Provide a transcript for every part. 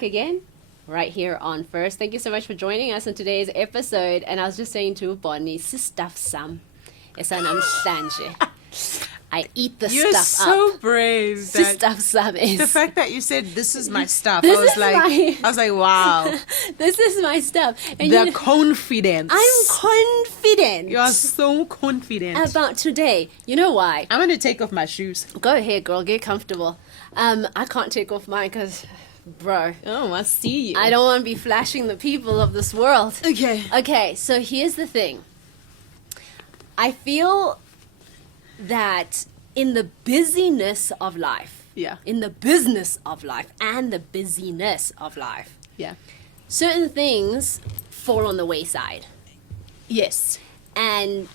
back again, right here on First. Thank you so much for joining us in today's episode. And I was just saying to Bonnie, stuff some. It's an I eat the You're stuff so up. You're so brave. Stuff some is. The fact that you said, this is my stuff. This I was is like, wow. This is my stuff. And The confidence. I'm confident. You are so confident. About today. You know why? I'm going to take off my shoes. Go ahead, girl. Get comfortable. I can't take off mine because, bro, Oh, I see you. I don't want to be flashing the people of this world. Okay. Okay, so here's the thing. I feel that in the busyness of life, Yeah. in the business of life and the busyness of life, Yeah. certain things fall on the wayside. Yes. And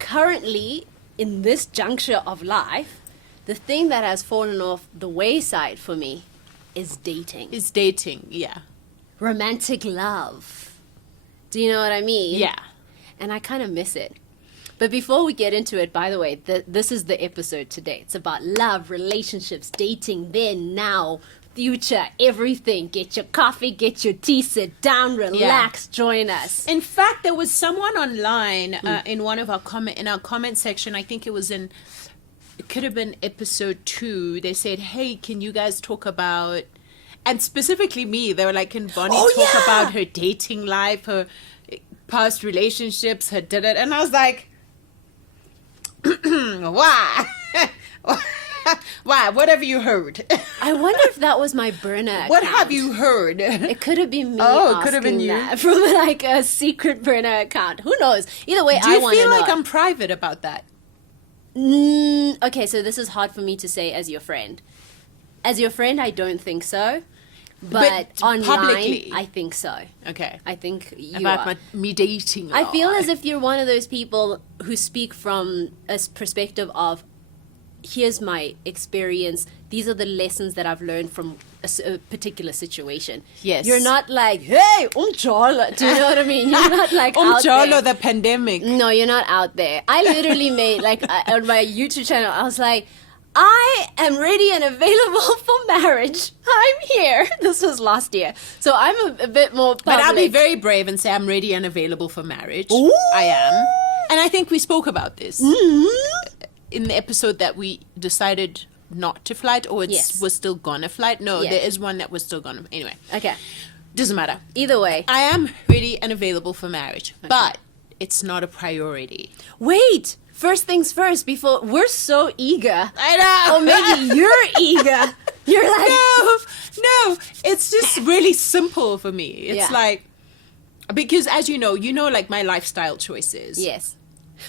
currently, in this juncture of life, the thing that has fallen off the wayside for me is dating. It's dating. Yeah. Romantic love. Do you know what I mean? Yeah. And I kind of miss it. But before we get into it, by the way, this is the episode today. It's about love, relationships, dating, then, now, future, everything. Get your coffee, get your tea, sit down, relax, join us. In fact, there was someone online in one of our comment section. I think it could have been episode 2. They said, "Hey, can you guys talk about?" And specifically me, they were like, "Can Bonnie talk about her dating life, her past relationships, her da-da?" And I was like, "Why? Why? What have you heard? I wonder if that was my burner account. What have you heard?" It could have been me. Oh, it could have been asking you. that from like a secret burner account. Who knows? Either way, Do I you want to feel know. like I'm private about that? Okay, so this is hard for me to say as your friend. As your friend, I don't think so. But online, publicly? I think so. Okay. I think you About are. me dating. I feel as if you're one of those people who speak from a perspective of, here's my experience. These are the lessons that I've learned from a particular situation. Yes. You're not like, hey, umjala. Do you know what I mean? You're not like out there. the pandemic. No, you're not out there. I literally made, like, on my YouTube channel, I was like, I am ready and available for marriage. I'm here. This was last year. So I'm a bit more public. But I'll be very brave and say I'm ready and available for marriage. Ooh. I am. And I think we spoke about this in the episode that we decided not to flight, or was still gonna flight. No, Yes. there is one that was still gonna. Anyway, Okay. doesn't matter. Either way. I am ready and available for marriage, but it's not a priority. Wait. First things first, before we're so eager. I know. Or maybe you're eager. You're like, No, it's just really simple for me. It's Yeah. like, because as you know, like my lifestyle choices. yes.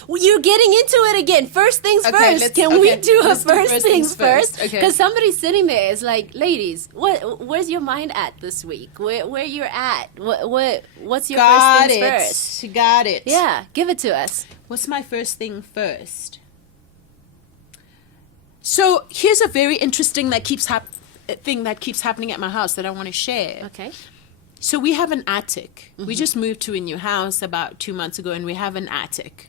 Well, you're getting into it again. First things Okay, first. Can we do a let's do first things first? Okay. Because somebody's sitting there is like, ladies, where's your mind at this week? Where you're at? What's your first things first? Got it. Yeah, give it to us. What's my first thing first? So here's a very interesting thing that keeps happening at my house that I want to share. Okay. So we have an attic. We just moved to a new house about 2 months ago, and we have an attic.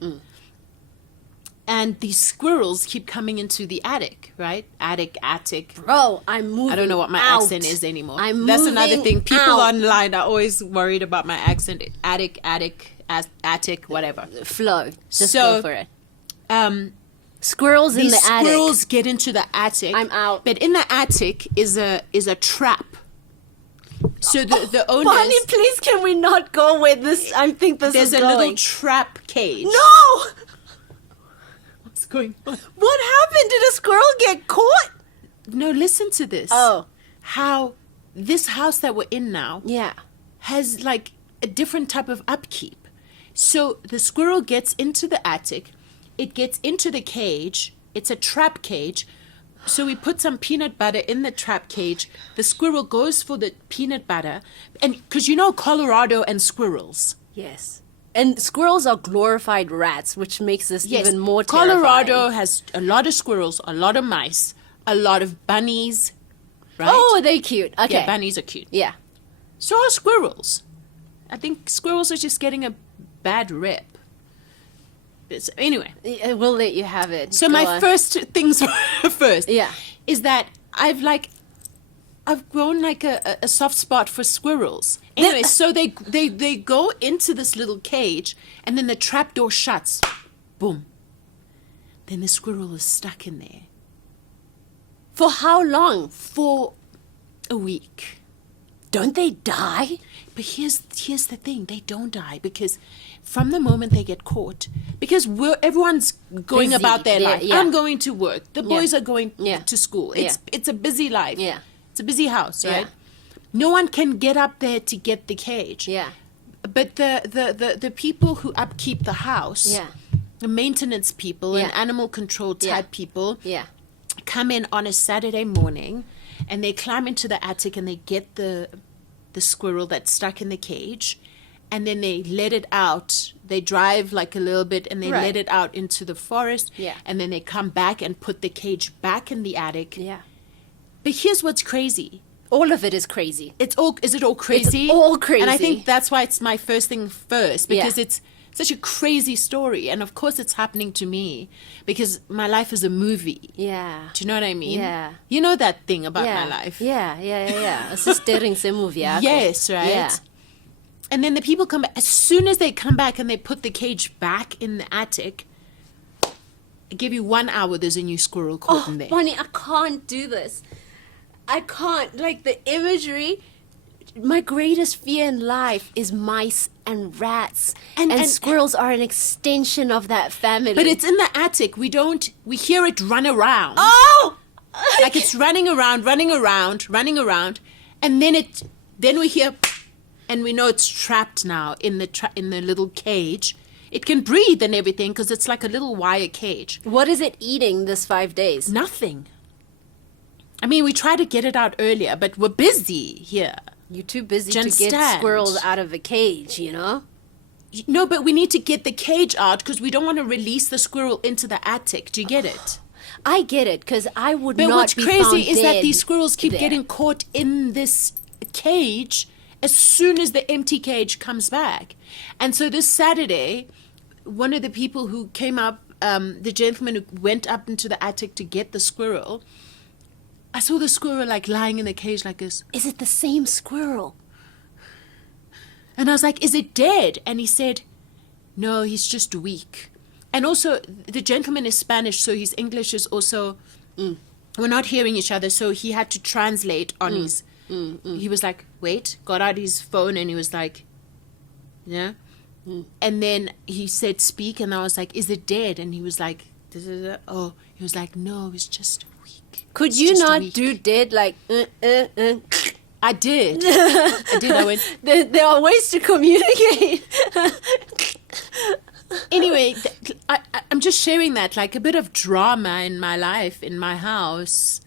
And these squirrels keep coming into the attic, right? Attic. Bro, I'm moving. I don't know what my out. accent is anymore. I'm That's another moving thing. People out. online are always worried about my accent. Attic, whatever. Flow. Just go So, for it. Um, Squirrels in these the attic. squirrels get into the attic. I'm out. But in the attic is a trap. So the owners, Bonnie, please, can we not go with this? I think this there's is a going. little trap cage. No! What's going on? What happened? Did a squirrel get caught? No, listen to this. Oh. How this house that we're in now Yeah. has like a different type of upkeep. So the squirrel gets into the attic, it gets into the cage, it's a trap cage. So we put some peanut butter in the trap cage. The squirrel goes for the peanut butter. And because you know Colorado and squirrels. Yes. And squirrels are glorified rats, which makes this even more Colorado terrifying. has a lot of squirrels, a lot of mice, a lot of bunnies. Right? Oh, they're cute. Okay. Yeah, bunnies are cute. Yeah. So are squirrels. I think squirrels are just getting a bad rep. Anyway. We'll let you have it. So Go my on. first things first Yeah. is that I've like I've grown like a soft spot for squirrels. Anyway, so they go into this little cage, and then the trap door shuts. Boom. Then the squirrel is stuck in there. For how long? For a week. Don't they die? But here's the thing. They don't die because from the moment they get caught, because everyone's going Busy. about their life. Yeah. I'm going to work. The boys are going Yeah. to school. Yeah. It's a busy life. Yeah. It's a busy house, right? Yeah. No one can get up there to get the cage. Yeah. But the people who upkeep the house, Yeah. the maintenance people and Yeah. animal control type Yeah. people, Yeah. come in on a Saturday morning, and they climb into the attic and they get the squirrel that's stuck in the cage, and then they let it out. They drive like a little bit and they Right. let it out into the forest. Yeah. And then they come back and put the cage back in the attic. Yeah. But here's what's crazy. All of it is crazy. Is it all crazy? It's all crazy. And I think that's why it's my first thing first, because Yeah. it's such a crazy story. And of course it's happening to me because my life is a movie. Yeah. Do you know what I mean? Yeah. You know that thing about Yeah. my life. Yeah. Assistering se movie. Yes, right? Yeah. And then the people come back. As soon as they come back and they put the cage back in the attic, I give you 1 hour, there's a new squirrel caught in there. Bonnie, I can't do this. I can't. Like the imagery, my greatest fear in life is mice and rats. And squirrels are an extension of that family. But it's in the attic. We hear it run around. Oh! Like it's running around. And then we hear, and we know it's trapped now in the little cage. It can breathe and everything because it's like a little wire cage. What is it eating this 5 days? Nothing. I mean, we try to get it out earlier, but we're busy here. You're too busy Do you to get understand? squirrels out of a cage, you know? No, but we need to get the cage out because we don't want to release the squirrel into the attic. Do you get it? I get it, because I would But not what's be crazy found is that dead these squirrels keep there. getting caught in this cage as soon as the empty cage comes back. And so this Saturday, one of the people who came up, the gentleman who went up into the attic to get the squirrel, I saw the squirrel like lying in the cage like this. Is it the same squirrel? And I was like, is it dead? And he said, no, he's just weak. And also, the gentleman is Spanish, so his English is also... We're not hearing each other, so he had to translate on his... He was like, wait, got out his phone, and he was like, yeah. And then he said, speak, and I was like, is it dead? And he was like, oh, he was like, no, it's just weak. Could It's you just not weak." do dead like... I did. I went... There are ways to communicate. Anyway, I'm just sharing that, like a bit of drama in my life, in my house,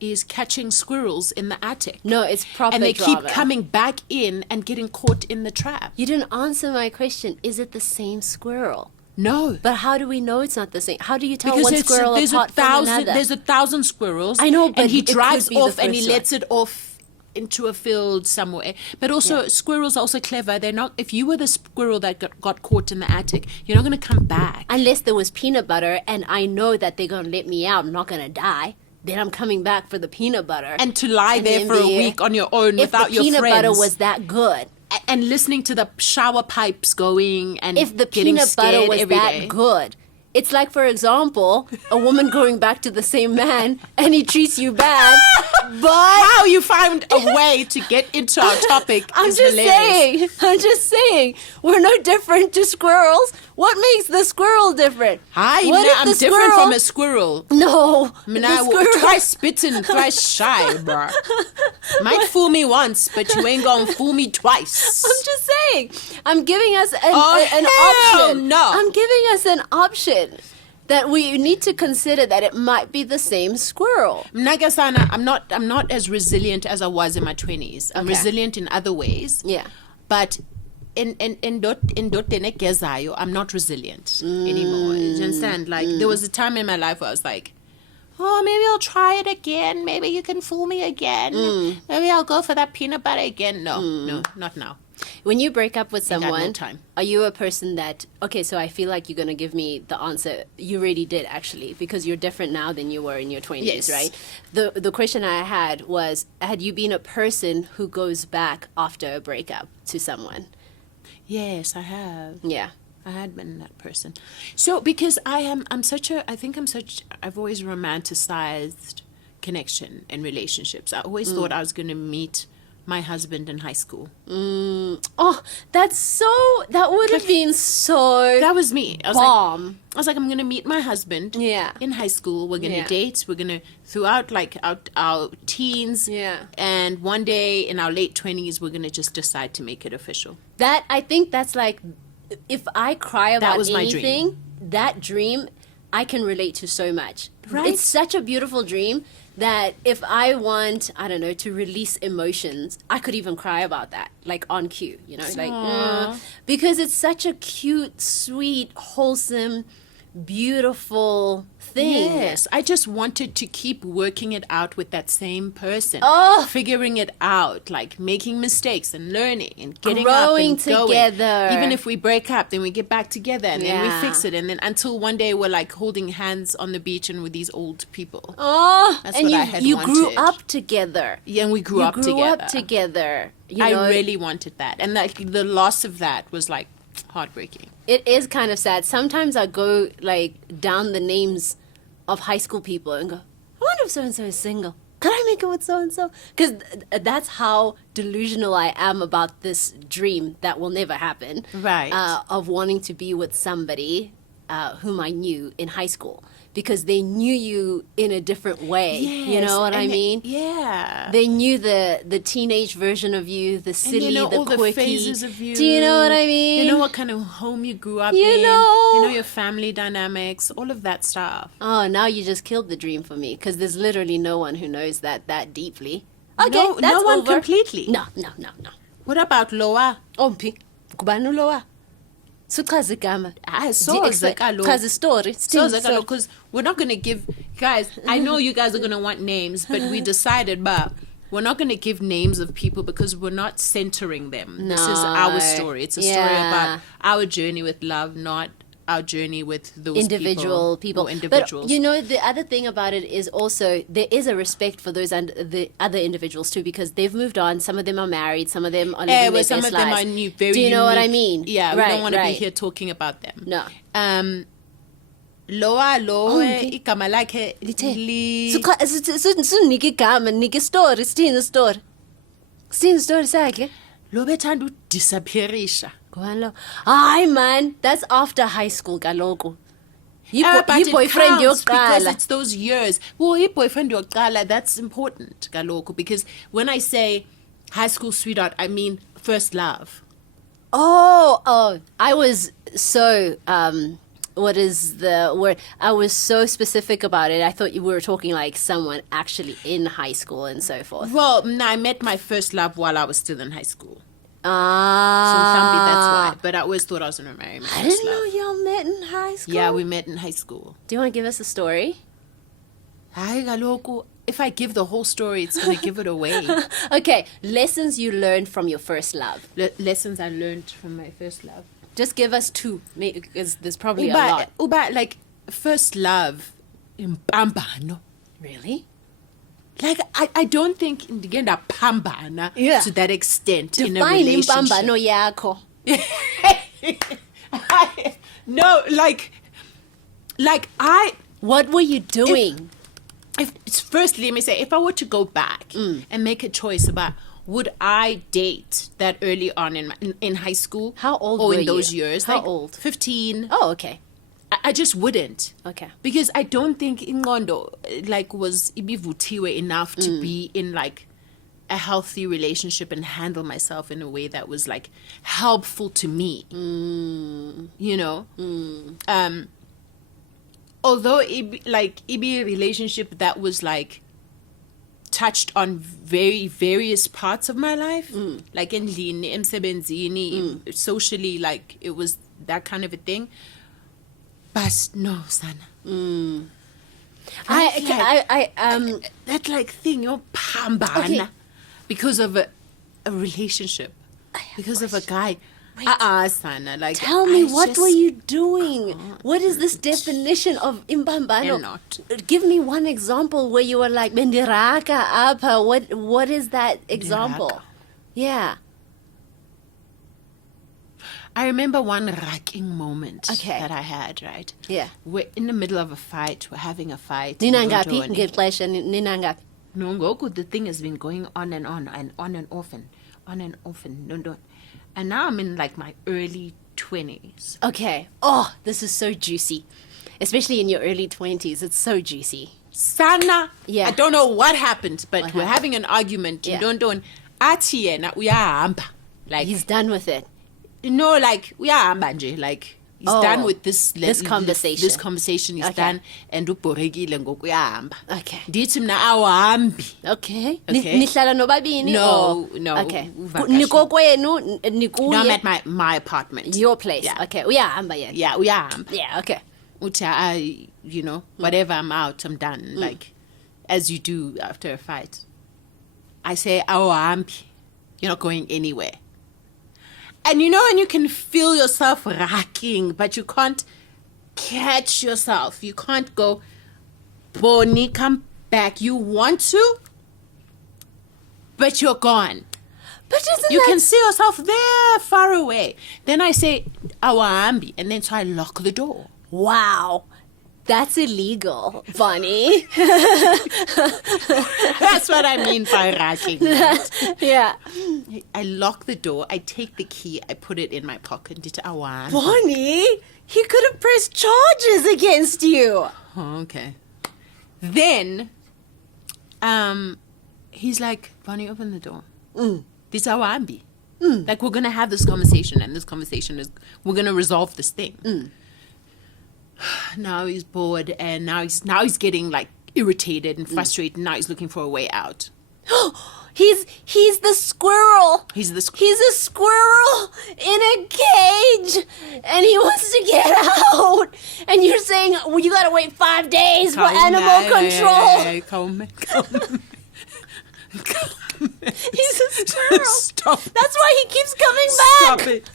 is catching squirrels in the attic. No, it's proper And they drama. keep coming back in and getting caught in the trap. You didn't answer my question. Is it the same squirrel? No. But how do we know it's not the same? How do you tell Because one squirrel apart from another? there's 1,000 squirrels. I know, but and he it could drives be the off and he first one. lets it off into a field somewhere. But also, squirrels are also clever. They're not. If you were the squirrel that got caught in the attic, you're not going to come back. Unless there was peanut butter and I know that they're going to let me out, I'm not going to die. Then I'm coming back for the peanut butter. And to lie And there then for a be- week on your own if without the your peanut friends. butter was that good, And listening to the shower pipes going and if the getting peanut butter scared was every that day. good, it's like, for example, a woman going back to the same man and he treats you bad, but How you found a way to get into our topic I'm is just hilarious. saying, we're no different to squirrels. What makes the squirrel different? I'm What if the different squirrel- from a squirrel. No, I mean, the I squirrel- twice bitten, twice shy, bro. Might fool me once, but you ain't gonna fool me twice. I'm just saying. I'm giving us an hell option. no. I'm giving us an option that we need to consider that it might be the same squirrel. Nagasana, I'm not as resilient as I was in my 20s. I'm Okay. resilient in other ways. Yeah. But in Dotene Gezayo, I'm not resilient anymore. You understand? Like there was a time in my life where I was like, oh, maybe I'll try it again. Maybe you can fool me again. Maybe I'll go for that peanut butter again. No, not now. When you break up with got no someone, time. are you a person that, okay, so I feel like you're going to give me the answer. You already did, actually, because you're different now than you were in your 20s, Yes. right? The question I had was, had you been a person who goes back after a breakup to someone? Yes, I have. Yeah. I had been that person. So because I've always romanticized connection and relationships. I always thought I was going to meet my husband in high school. Oh, that would have been so That was me. I was bomb. like, I'm going to meet my husband Yeah. in high school. We're going to Yeah. date. We're going to, throughout like our teens. Yeah. And one day in our late 20s, we're going to just decide to make it official. I think that's like, if I cry about was my anything, that dream I can relate to so much. Right? It's such a beautiful dream that if I want, I don't know, to release emotions, I could even cry about that, like on cue, because it's such a cute, sweet, wholesome, beautiful thing. Yes, I just wanted to keep working it out with that same person. Oh. Figuring it out, like making mistakes and learning and getting Growing up and going. together. Even if we break up, then we get back together and then we Yeah. fix it. And then until one day we're like holding hands on the beach and with these old people. Oh, That's and what you I had you grew wanted. up together. Yeah, and we grew up together. You I know, really wanted that. And like the loss of that was like heartbreaking. it is kind of sad. Sometimes I go like down the names of high school people and go, I wonder if so and so is single. Could I make it with so and so? Because that's how delusional I am about this dream that will never happen. Right. Of wanting to be with somebody whom I knew in high school, because they knew you in a different way. You Yes, know what I and mean? Yeah. They knew the teenage version of you, the silly, they know the all quirky. the phases of you. Do you know what I mean? They know what kind of home you grew up You in. know. They know your family dynamics, all of that stuff. Oh, now you just killed the dream for me, because there's literally no one who knows that deeply. Okay, No, that's no one over. completely. No. What about Loa? Ompi, kubani lowa? Suchaze igama. Soze kaloku. Chaza story. So, because we're not going to give, guys, I know you guys are going to want names, but we decided, but we're not going to give names of people because we're not centering them. This is our story. It's a story about our journey with love, not our journey with those individual people. Or individuals. But you know, the other thing about it is also there is a respect for those and the other individuals too, because they've moved on. Some of them are married. Some of them are living their some best of them lives. are new, very Do you know what I unique. mean? Yeah, we right, don't want to be right. here talking about them. No. Loa okay. igama lakhe Sunike igama, nike story, sithini story? Sithini story sakhe? lo bethanda udisappearisha. Ngubani lo? Hayi man, that's after high school kaloku. But it Boyfriend counts because yokuqala. it's those years. Well, boyfriend yokuqala, that's important, kaloku, because when I say high school sweetheart, I mean first love. Oh, I was so what is the word? I was so specific about it. I thought you were talking like someone actually in high school and so forth. Well, I met my first love while I was still in high school. So that's Ah, why. But I always thought I was going to marry my I first didn't know love. y'all met in high school. Yeah, we met in high school. Do you want to give us a story? Hayi kaloku, if I give the whole story, it's going to give it away. Okay, lessons you learned from your first love. Lessons I learned from my first love. Just give us two, because there's probably a lot. Uba, like, first love, impambano. Really? Like, I don't think ngenda pambana Yeah. to that extent in a Define relationship. impambano yakho. No, like I, What were you doing? if firstly, let me say, if I were to go back and make a choice about would I date that early on in high school? How old or were in those you? years? How like old? 15. Oh, okay. I just wouldn't. Okay. Because I don't think Ingondo like was ibivutiwe enough to be in like a healthy relationship and handle myself in a way that was like helpful to me. You know? Although ibi relationship that was like touched on very various parts of my life, like endlini, emsebenzini, socially, like it was that kind of a thing. But no, Sana. I That like thing, you're pambana Okay. because of a relationship. because of a guy. Sana. Like, Tell me, I what just were you doing? What is this definition of imbambano? cannot. Give me one example where you were like, mendiraka apa. What is that example? Mendiraka. Yeah. I remember one racking moment Okay. that I had, right? Yeah. We're in the middle of a fight. We're having a fight. Nina We're ngapi? doing- Ngexesha nina ngapi? No, Ngoku, the thing has been going on and on and on and off and on and off and no. And now I'm in like my early 20s. Okay. Oh, this is so juicy. Especially in your early 20s. It's so juicy. Sana, Yeah. I don't know what happened, but What we're happened? having an argument. Yeah. Don't. Athi yena uyahamba. Like, He's done with it. no, like uyahamba nje. Like, he's Oh, done with this conversation. This conversation is Okay. done, and ubhorekile ngoku uyahamba. Okay. Ndithi mna awuhambi. Okay. Okay. Nihlala nobabini? No, or- no, Okay. uvakashe. Nikokwenu, nikuye. No, I'm at my apartment. Your place. Yeah. Okay. Uyahamba yena. Yeah, uyahamba. Yeah, okay. Uthi, whatever, I'm out, I'm done. Like, as you do after a fight. I say, awuhambi. You're not going anywhere. And and you can feel yourself racking, but you can't catch yourself. You can't go, Bonnie, come back. You want to, but you're gone. But isn't You that... can see yourself there far away. Then I say, awuhambi, and then so I lock the door. Wow. That's illegal, Bonnie. That's what I mean by racking. Yeah. I lock the door, I take the key, I put it in my pocket. Ndithi awuhambi. Bonnie, he could have pressed charges against you. Oh, okay. Then, he's like, Bonnie, open the door. This awuhambi. Like, we're gonna have this conversation, and this conversation is, we're gonna resolve this thing. Now he's bored, and now he's getting like irritated and frustrated. Now he's looking for a way out. He's the squirrel. He's the He's a squirrel in a cage, and he wants to get out. And you're saying, well, you gotta wait 5 days for animal control. Come. He's a squirrel. Stop. That's why he keeps coming back. Stop it.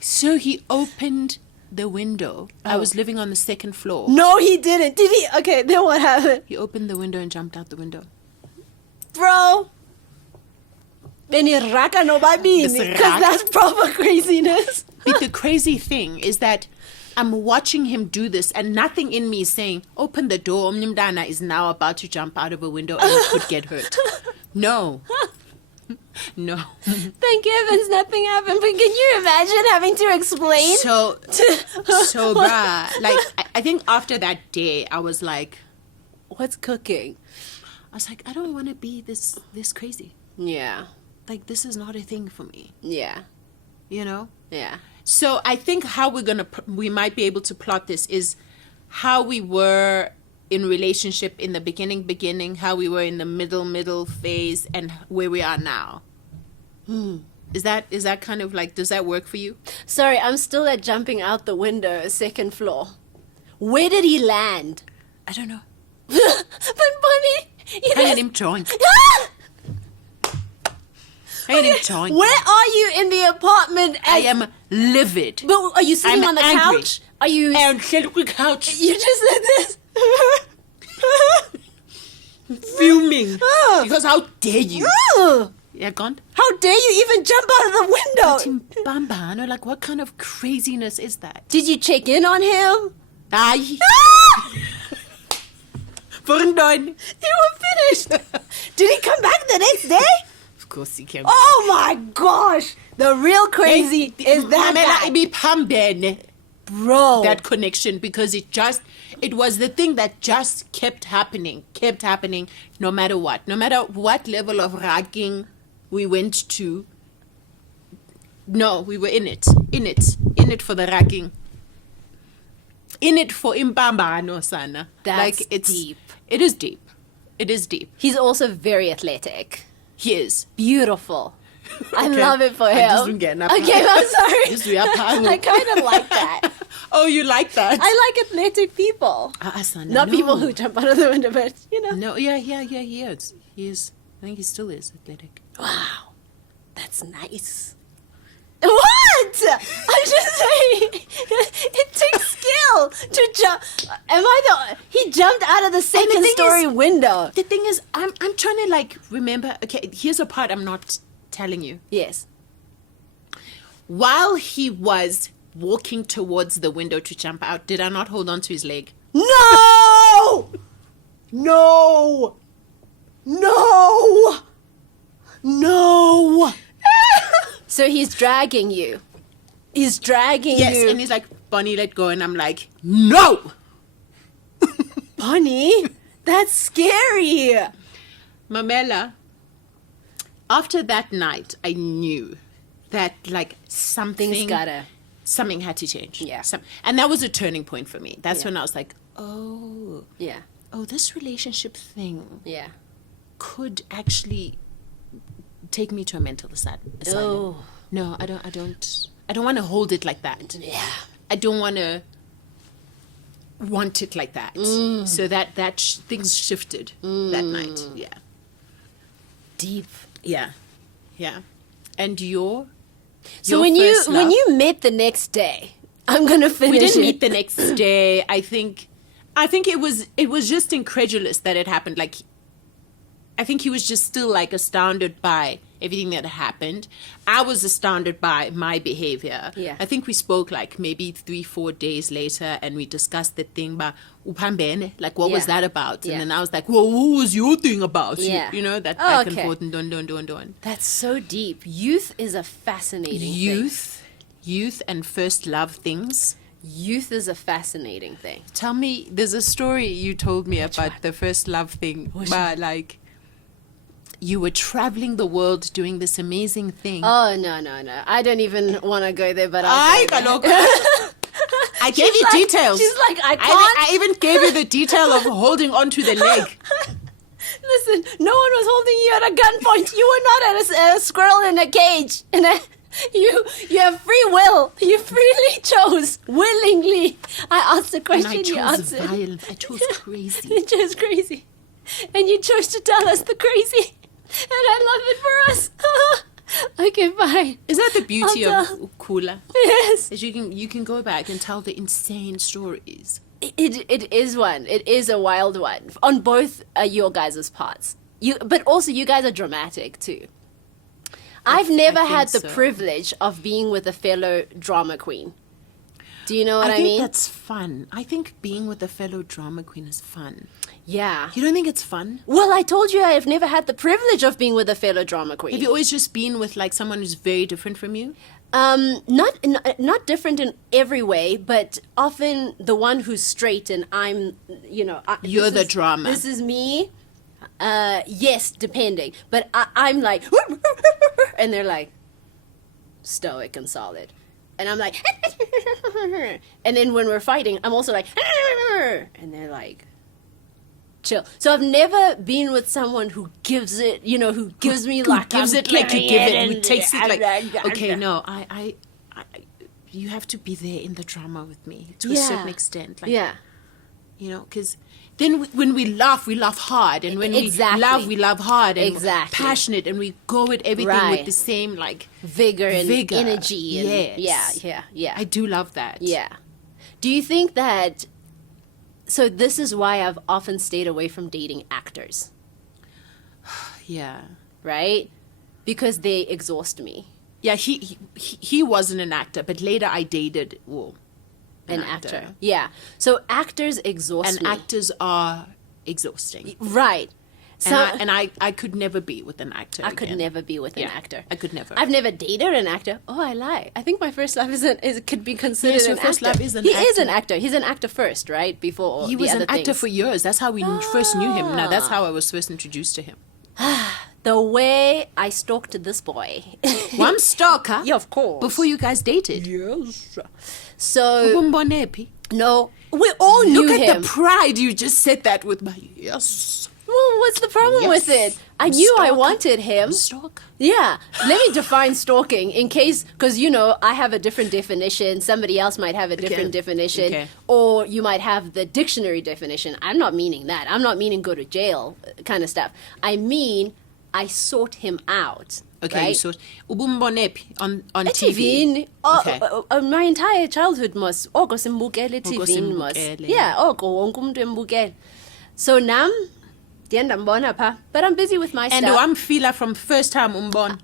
So he opened the window. I was living on the second floor. No, he didn't. Did he? Okay, then what happened? He opened the window and jumped out the window. Bro. Beniraka no babini. This Because rak. that's proper craziness. But the crazy thing is that I'm watching him do this, and nothing in me is saying, open the door. Omnimdana is now about to jump out of a window and he could get hurt. No. No. Thank heavens nothing happened. But can you imagine having to explain? So bruh, like, I think after that day, I was like, What's cooking? I I don't want to be this crazy. Yeah. Like, this is not a thing for me, Yeah. Yeah. So So I think how we might be able to plot this is how we were in relationship in the beginning, how we were in the middle phase, and where we are now. Is that kind of like, does that work for you? sorry, I'm still at jumping out the window, second floor. Where did he land? I don't know. But Bonnie, you I guys- had him drawing. Ah! I had him drawing. Where are you in the apartment? I am livid. But are you sitting I'm on the angry. couch? Are you? And sit on the couch, You just said this. fuming. Oh. Because how dare you? Ugh. Yeah, gone. How dare you even jump out of the window? Timbambano, like, what kind of craziness is that? Did you check in on him? Ay, Ah! Furndon. You were finished. Did he come back the next day? Of course he can. Oh my gosh. The real crazy is that guy. guy. Bro. That connection, because it was the thing that just kept happening, no matter what level of ragging we went to. No, we were in it for the ragging, in it for imbambano sana. That's like, it's deep. It is deep. He's also very athletic. He is. Beautiful. I Okay. love it for I him. just don't get enough. Okay, I'm sorry. Just we are power. I kind of like that. Oh, you like that? I like athletic people. Sana, Not no. people who jump out of the window, but No, yeah, he is. I think he still is athletic. Wow. That's nice. I'm just saying, it takes skill to jump. He jumped out of the second thing story is- window. The thing is, I'm trying to like remember. Okay, here's a part I'm not telling you. Yes. While he was walking towards the window to jump out, did I not hold on to his leg? No! No! No! No! So he's dragging you. He's dragging Yes, you. and he's like, Bonnie, let go. And I'm like, no! Bonnie, that's scary. Mamela, after that night, I knew that like something something had to change. Yeah. And that was a turning point for me. That's Yeah. when I was like, oh, Yeah. this relationship thing Yeah. could actually take me to a mental asylum. Oh. No, I don't want to hold it like that. Yeah. I don't want to want it like that. So that things shifted that night. Yeah. Deep. Yeah. Yeah. And your So when first love? you met the next day, I'm gonna finish. We didn't it. meet the next day. I think it was just incredulous that it happened. Like, I think he was just still like astounded by everything that happened. I was astounded by my behavior. Yeah. I think we spoke like maybe 3-4 days later, and we discussed the thing about upambene, like what was Yeah. that about? And Yeah. then I was like, well, what was your thing about? Yeah. You know, that Oh, back okay. and forth and don. That's so deep. Youth is a fascinating thing. Youth and first love things. Youth is a fascinating thing. Tell me, there's a story you told me about one? the first love thing. Which But like, you were traveling the world doing this amazing thing. Oh no. I don't even want to go there, but Ay, I'll go kaloka. there. I gave you like- details. she's like, I can't. I even gave you the detail of holding onto the leg. Listen, no one was holding you at a gunpoint. You were not at a squirrel in a cage. And you have free will. You freely chose willingly. I asked the And question. I You chose answered. violence. I chose crazy. You chose crazy, and you chose to tell us the crazy, and I love it for us. Okay, fine. Is that the beauty I'll of tell. Kula? Yes, Is you can go back and tell the insane stories. it is one. It is a wild one on both your guys' parts. But also you guys are dramatic too. I've never think had the so. privilege of being with a fellow drama queen. Do you know what I think mean? that's fun. I think being with a fellow drama queen is fun. Yeah. You don't think it's fun? Well, I told you I have never had the privilege of being with a fellow drama queen. Have you always just been with like someone who's very different from you? Not different in every way, but often the one who's straight and I'm, You're the drama. This is me. Yes, depending. But I'm like, and they're like, stoic and solid. And I'm like, and then when we're fighting, I'm also like, and they're like, chill. So I've never been with someone who gives it, who gives me like, gives I'm it like you giving give it, and who takes it like, okay, no, I you have to be there in the drama with me to a certain extent. Like, Yeah. Because then when we laugh hard, and when Exactly. we love hard, and Exactly. passionate, and we go at everything Right. with the same like Vigor and Vigor. energy. And, Yes. Yeah. I do love that. Yeah. Do you think that? So this is why I've often stayed away from dating actors, Yeah. right? Because they exhaust me. Yeah, he wasn't an actor, but later I dated An actor. Yeah. So actors exhaust And me. actors are exhausting. Right. So And I could never be with an actor. I could again. never be with an Yeah, actor. I could never. I've never dated an actor. Oh, I lie. I think my first love could be considered Yes, your an first actor. love is an He is actor. an actor. He's an actor first, right? Before He the was an other actor things. for years. That's how we first knew him. Now that's how I was first introduced to him. The way I stalked this boy. One stalker. Yeah, of course. Before you guys dated. Yes. So Ubumbonepi. no, we all knew Look at him. the pride you just said that with my yes. Well, what's the problem Yes. with it? I knew I Stalker. wanted him. Stalker. Yeah. Let me define stalking in case, because I have a different definition. Somebody else might have a different definition. Okay. Or you might have the dictionary definition. I'm not meaning that. I'm not meaning go to jail kind of stuff. I mean, I sought him out. Okay, right? you saw ubumbonepi on TV. TV. Okay. My entire childhood mos oko simbukele TV mos. simbukele. Yeah, oko wonke umuntu embukele. So nam ndiye ndambona pha, but I'm busy with my And stuff. wamfila from first time umbona.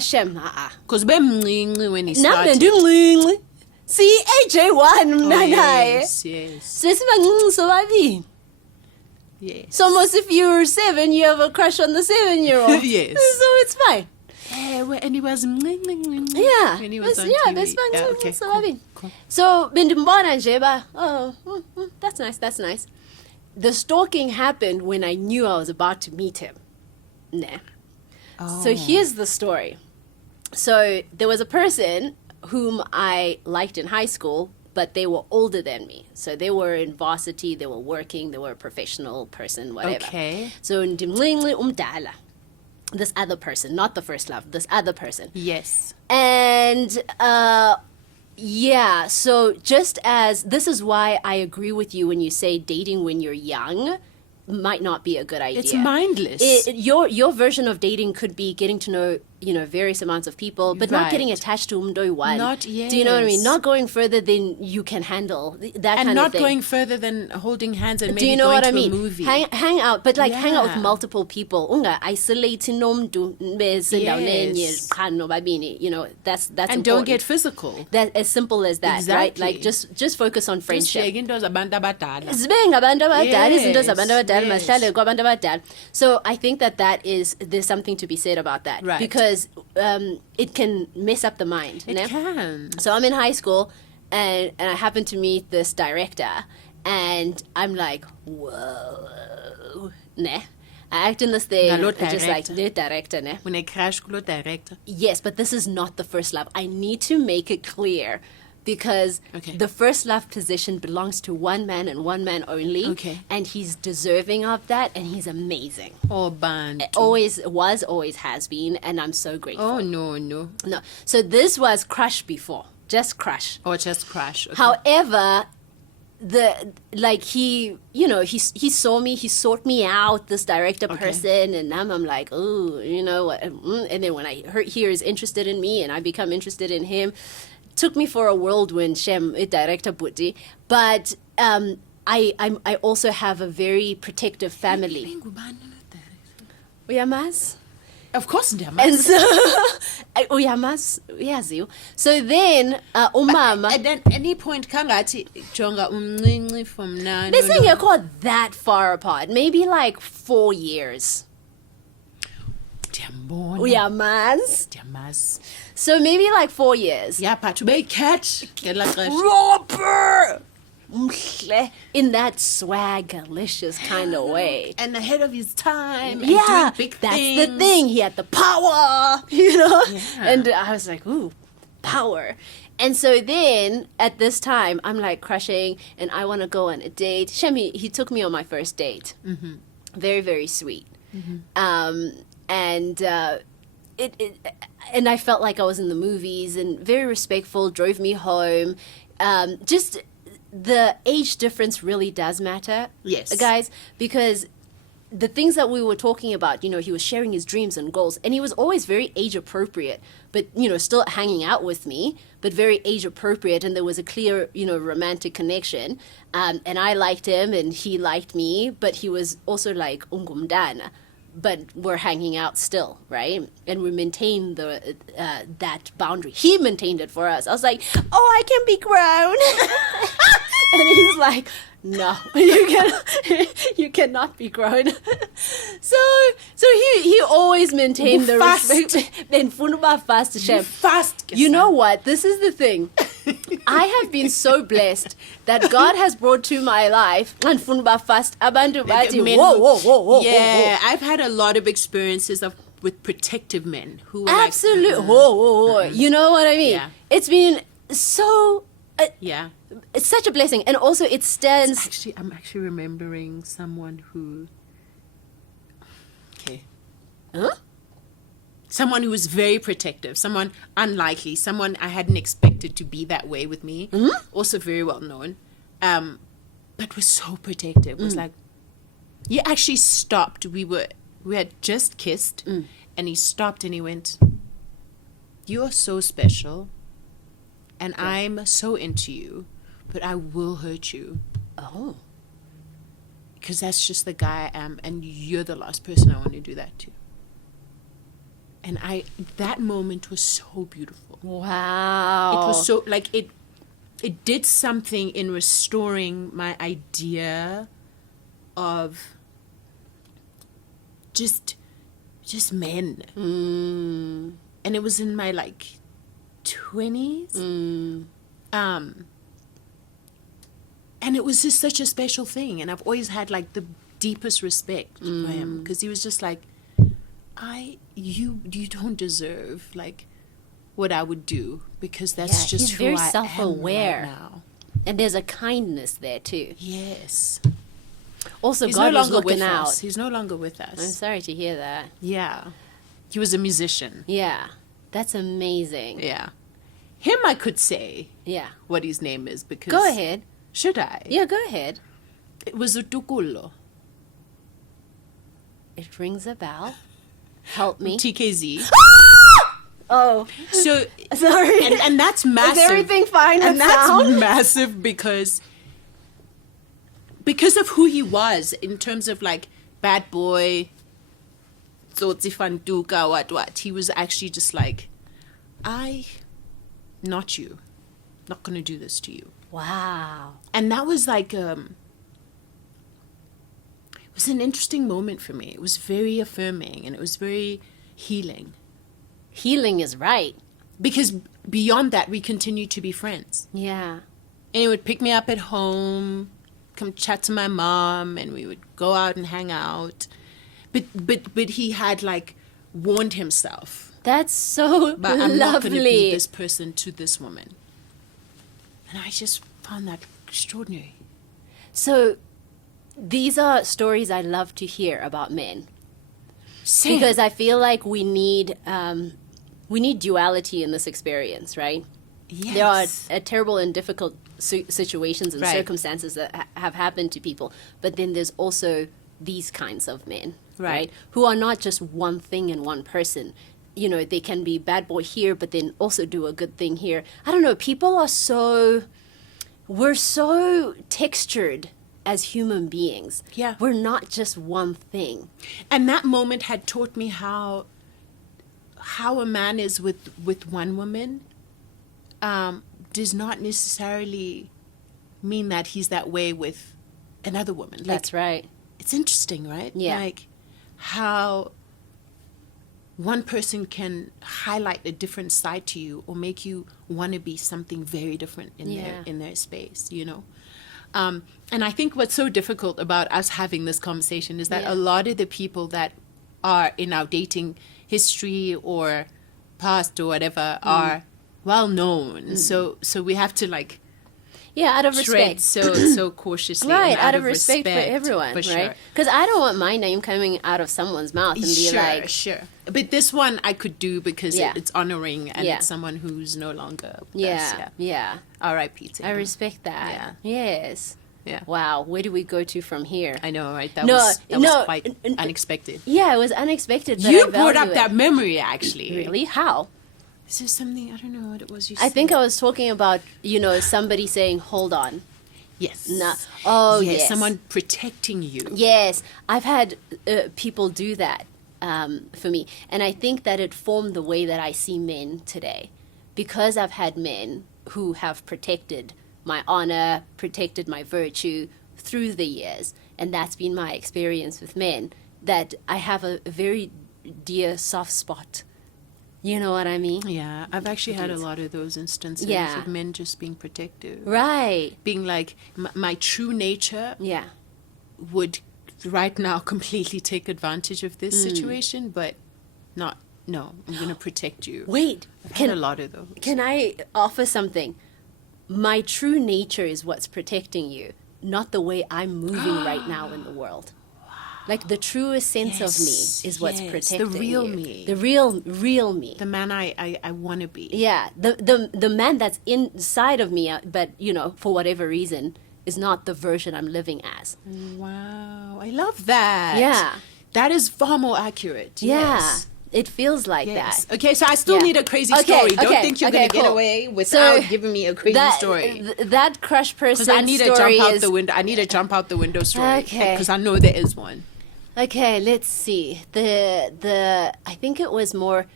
Shem, Because bemncinci when he nam started. bendincinci. See AJ1 mna naye. Yes. Sesibancinci sobabili. Yes. So almost if you're 7, you have a crush on the 7-year-old. Yes. So it's fine. And he was Yeah. when he was on Yeah, TV. besibancinci okay, sobabili. cool. So bendimbona nje ba, that's nice. The stalking happened when I knew I was about to meet him. Nah. Oh. So here's the story. So there was a person whom I liked in high school, but they were older than me. So they were in varsity, they were working, they were a professional person, whatever. Okay. So ndimlinci umdala. This other person, not the first love, this other person. Yes. And yeah, so just as this is why I agree with you when you say dating when you're young might not be a good idea. It's mindless. Your version of dating could be getting to know, various amounts of people, but not Right. getting attached to umdoi one. Not- Do you know what I mean? yes. Not going further than you can handle. That And kind not of thing. going further than holding hands and maybe Do you know going what to I mean? a movie. Hang out, but like hang out with Yeah. multiple people. Unga isolate nomntu besendaweni Yes. qha nobabini. That's and important. don't get physical. That as simple as that, right? Exactly. Like just focus on friendship. Just into zabantu abadala. Zibe ngabantu abadala, izinto Yes, zabantu abadala, yes. masihlale kwabantu abadala. So I think there's something to be said about that. Right. Because it can mess up the mind. It ne? can. So I'm in high school and I happen to meet this director and I'm like, whoa, ne? I act in this thing, Nalo and just like, director. the director, ne? When I crash kulo director. Yes, but this is not the first love. I need to make it clear because Okay. the first love position belongs to one man and one man only. Okay. And he's deserving of that and he's amazing. Oh, band. Always was, always has been, and I'm so grateful. Oh, no. No. So this was crush before. Just crush. Or just crash. Okay. However, he saw me, he sought me out, this director person, and now I'm like, oh, you know what? And then when I hear he's interested in me and I become interested in him, took me for a whirlwind, Shem, director Buddhi. But I also have a very protective family. Uyamazi? Of course, Ndiyamazi. And so, uyamazi, uyaziwa. So then, umama. At any point, kangathi jonga umncinci from now. Besingekho that far apart. Maybe like 4 years. Ndiyambona. Uyamazi? So maybe like 4 years. Yeah, but to be catch. Robber! Mhle, in that swagalicious kind of way. And ahead of his time. Yeah, And doing big that's things. the thing. He had the power, Yeah. And I was like, ooh, power. And so then at this time, I'm like crushing and I want to go on a date. Shemi, he took me on my first date. Mm-hmm. Very, very sweet. Mm-hmm. And I felt like I was in the movies and very respectful, drove me home. Just the age difference really does matter. Yes. Guys, because the things that we were talking about, he was sharing his dreams and goals, and he was always very age appropriate, but, still hanging out with me, but very age appropriate, and there was a clear, romantic connection. And I liked him, and he liked me, but he was also like ungumdana. But we're hanging out still, right? And we maintained that boundary. He maintained it for us. I was like, oh, I can be grown. And he's like, no, you cannot be grown. So he always maintained the Fast. respect. Then funuma fast Shem. Fast. You know what? This is the thing. I have been so blessed that God has brought to my life and funuma fast abantu bathi Men whoa. Yeah, I've had a lot of experiences with protective men who were Absolutely. like, Whoa. You know what I mean? Yeah. It's been so yeah. it's such a blessing, and also it stands. I'm actually remembering someone who. Okay. Huh? Someone who was very protective, someone unlikely, someone I hadn't expected to be that way with me. Mm-hmm. Also very well known, but was so protective. Was like, he actually stopped. We had just kissed, And he stopped and he went, "You are so special. And I'm so into you. But I will hurt you. Oh. Because that's just the guy I am. And you're the last person I want to do that to." And that moment was so beautiful. Wow. It was so, like, it did something in restoring my idea of just men. And it was in my, like, 20s. And it was just such a special thing. And I've always had, like, the deepest respect for him. Because he was just like, you don't deserve, like, what I would do. Because that's just he's who very I self-aware. am right now. And there's a kindness there too. Yes. Also, He's God no was longer looking with out. us. He's no longer with I'm us. sorry to hear that. Yeah. He was a musician. Yeah. That's amazing. Yeah. Him, I could say Yeah. what his name is because... Go ahead. Should I? Yeah, go ahead. It was Utukulo. It rings a bell. Help me. TKZ. Oh, So, sorry. and that's massive. Is everything fine with And that's sound? massive because of who he was in terms of, like, bad boy, Tsotsi Fantuka, what. He was actually just like, not you. Not going to do this to you. Wow. And that was like, it was an interesting moment for me. It was very affirming and it was very healing. Healing is right. Because beyond that, we continued to be friends. Yeah. And he would pick me up at home, come chat to my mom, and we would go out and hang out. But he had, like, warned himself. That's so But I'm not going to be lovely. this person to this woman. And I just found that extraordinary. So these are stories I love to hear about men. Same. Because I feel like we need duality in this experience, right? Yes. There are terrible and difficult situations and Right. circumstances that have happened to people, but then there's also these kinds of men, Right. Who are not just one thing in one person. You know, they can be bad boy here, but then also do a good thing here. I don't know. People are we're so textured as human beings. Yeah. We're not just one thing. And that moment had taught me how a man is with one woman does not necessarily mean that he's that way with another woman. Like, That's right. it's interesting, right? Yeah. Like how one person can highlight a different side to you or make you want to be something very different in their space, you know? And I think what's so difficult about us having this conversation is that Yeah. a lot of the people that are in our dating history or past or whatever are well known. So we have to, like, Yeah, out of tread respect. so cautiously. Right, and out of respect for everyone, for right? sure. Because I don't want my name coming out of someone's mouth and be like, Sure. But this one I could do because Yeah. it's honoring and Yeah. it's someone who's no longer with yeah, us. yeah. R.I.P. to I him. respect that. Yeah. Yes. Yeah. Wow, where do we go to from here? I know, right? That No, was no, quite unexpected. Yeah, it was unexpected. But You I brought up value that it. memory, actually. Really? How? Is there something, I don't know what it was you I said. think I was talking about, somebody saying, hold on. Yes. No. Oh, yes. Someone protecting you. Yes, I've had people do that for me. And I think that it formed the way that I see men today. Because I've had men who have protected my honor, protected my virtue through the years. And that's been my experience with men, that I have a very dear soft spot. You know what I mean? Yeah, I've actually had a lot of those instances Yeah. of men just being protective. Right. Being like, my true nature Yeah. would right now completely take advantage of Mm. this situation, but no, I'm going to protect you. Wait, I've had a lot of those. can I offer something? My true nature is what's protecting you, not the way I'm moving right now in the world. Like the truest sense of me is what's yes, protecting the real you. me. The real me. The man I want to be. Yeah, the man that's inside of me, but for whatever reason, is not the version I'm living as. Wow, I love that. Yeah. That is far more accurate. Yeah, Yes. It feels like Yes. that. Okay, so I still Yeah. need a crazy Okay, story. Don't okay, think you're okay, going to get cool. away without giving me a crazy story. That crush person Because I need to story jump out is... the window. I need to jump out the window story. Okay. Because I know there is one. Okay, let's see. I think it was more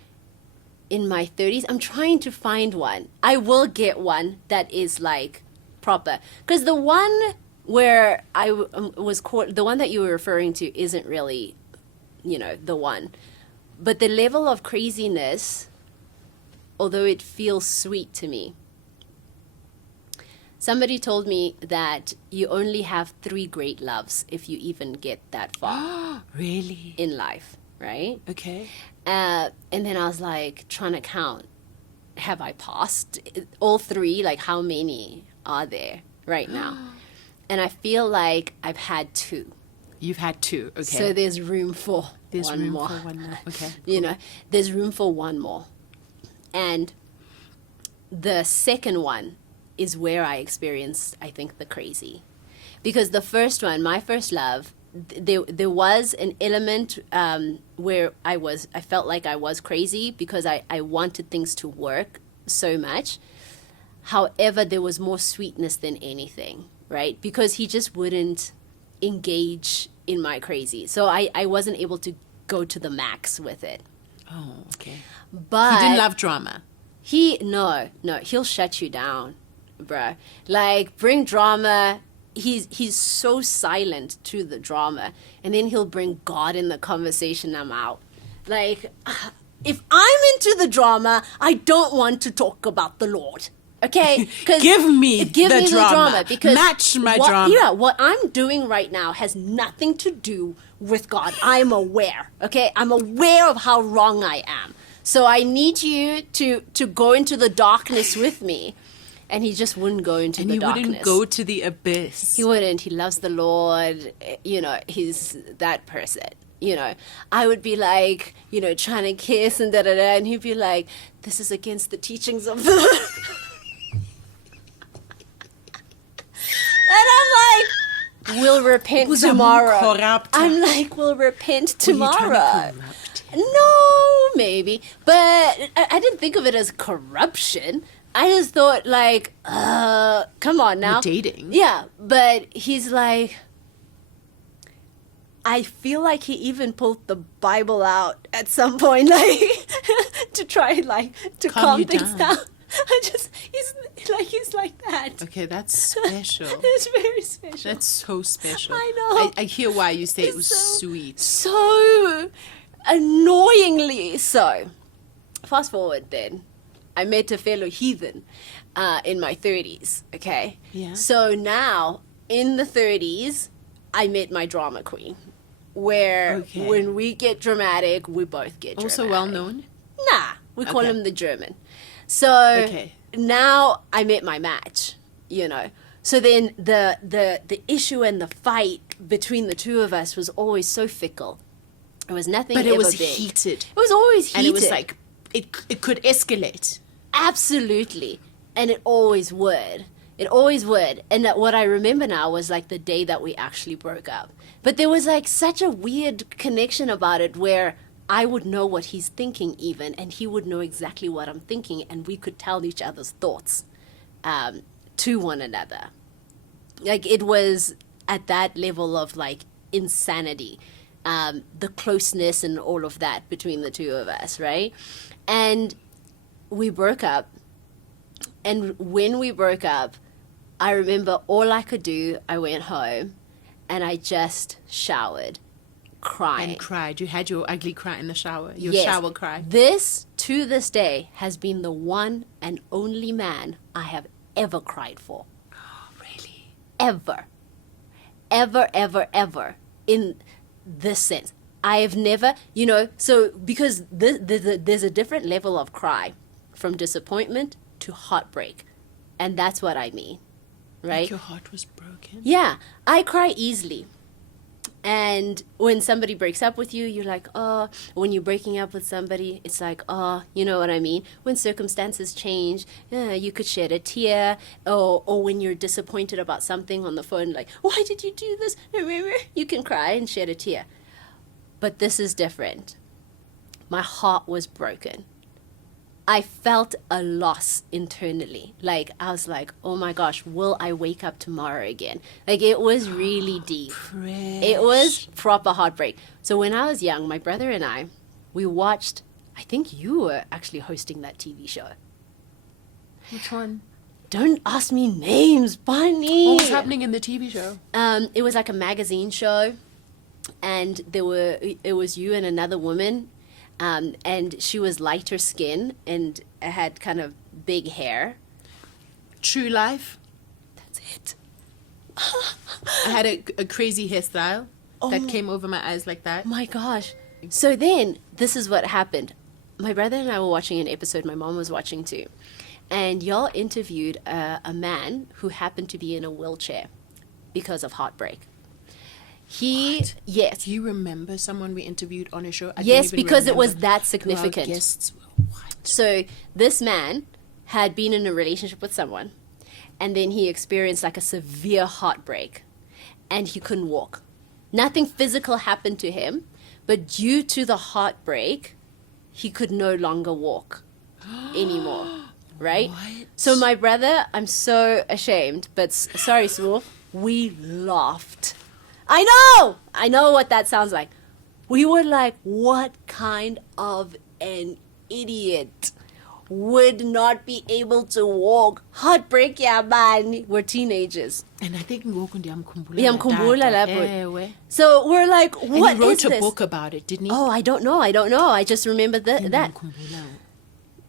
in my 30s. I'm trying to find one. I will get one that is like proper. Because the one where I was caught, the one that you were referring to isn't really, the one. But the level of craziness, although it feels sweet to me. Somebody told me that you only have 3 great loves if you even get that far Really? in life, right? Okay. And then I was like trying to count. Have I passed all 3? Like, how many are there right now? And I feel like I've had 2. You've had 2. Okay. So there's room for one more. for one more. Okay. There's room for one more. And the second one is where I experienced, I think, the crazy. Because the first one, my first love, there was an element where I felt like I was crazy because I wanted things to work so much. However, there was more sweetness than anything, right? Because he just wouldn't engage in my crazy. So I wasn't able to go to the max with it. Oh, okay. But He didn't love drama. No, he'll shut you down, bruh. Like, bring drama. He's so silent to the drama, and then he'll bring God in the conversation. I'm out. Like, if I'm into the drama, I don't want to talk about the Lord. Okay, Give me the drama because match my drama. Yeah, what I'm doing right now has nothing to do with God. I'm aware. Okay, I'm aware of how wrong I am. So I need you to go into the darkness with me. And he just wouldn't go into the darkness. And he wouldn't go to the abyss. He wouldn't. He loves the Lord. He's that person. I would be like, trying to kiss and da-da-da. And he'd be like, this is against the teachings of the... And I'm like, we'll repent tomorrow. I'm like, we'll repent tomorrow. No, maybe. But I didn't think of it as corruption. I just thought, like, come on now. We're dating. Yeah, but he's like, I feel like he even pulled the Bible out at some point, like, to try, like, to calm things down. He's like that. Okay, that's special. It's very special. That's so special. I know. I hear why you say it was so sweet. So annoyingly so. Fast forward then. I met a fellow heathen in my 30s, okay? Yeah. So now, in the 30s, I met my drama queen. Where when we get dramatic, we both get dramatic. Also well known? Nah, we call him the German. So now I met my match, So then the issue and the fight between the two of us was always so fickle. It was nothing but it ever was big. heated. It was always heated. And it was like, it could escalate. Absolutely. And it always would. It always would. And what I remember now was like the day that we actually broke up. But there was like such a weird connection about it where I would know what he's thinking even, and he would know exactly what I'm thinking, and we could tell each other's thoughts to one another. Like, it was at that level of like insanity, the closeness and all of that between the two of us, right? And we broke up. And when we broke up, I remember all I could do, I went home and I just showered, crying. And cried. You had your ugly cry in the shower. Your Yes. shower cry. This, to this day, has been the one and only man I have ever cried for. Oh, really? Ever. Ever, ever, ever. In this sense. I have never, so because there's a different level of cry from disappointment to heartbreak. And that's what I mean, right? Like your heart was broken? Yeah, I cry easily. And when somebody breaks up with you, you're like, oh, when you're breaking up with somebody, it's like, oh, you know what I mean? When circumstances change, you could shed a tear. Or when you're disappointed about something on the phone, like, why did you do this? You can cry and shed a tear. But this is different. my heart was broken. I felt a loss internally. Like, I was like, oh my gosh, will I wake up tomorrow again? Like, it was really deep. It was proper heartbreak. So when I was young, my brother and I, we watched, I think you were actually hosting that TV show. Which one? Don't ask me names, Bunny. What was happening in the TV show? It was like a magazine show, and it was you and another woman. And she was lighter skin and had kind of big hair. True Life. That's it. I had a crazy hairstyle that came over my eyes like that. My gosh. So then, this is what happened. My brother and I were watching an episode. My mom was watching too. And y'all interviewed a man who happened to be in a wheelchair because of heartbreak. What? Yes. Do you remember someone we interviewed on a show? Yes, because it was that significant. Our guests were what? So this man had been in a relationship with someone, and then he experienced like a severe heartbreak, and he couldn't walk. Nothing physical happened to him, but due to the heartbreak, he could no longer walk anymore. Right? What? So my brother, I'm so ashamed, but sorry, Small, we laughed. I know what that sounds like. We were like, what kind of an idiot would not be able to walk? Heartbreak, yeah, man. We're teenagers. And I think Ngiyamkhumbula lapho. So we're like, what is this? And he wrote a book about it, didn't he? Oh, I don't know. I just remember that.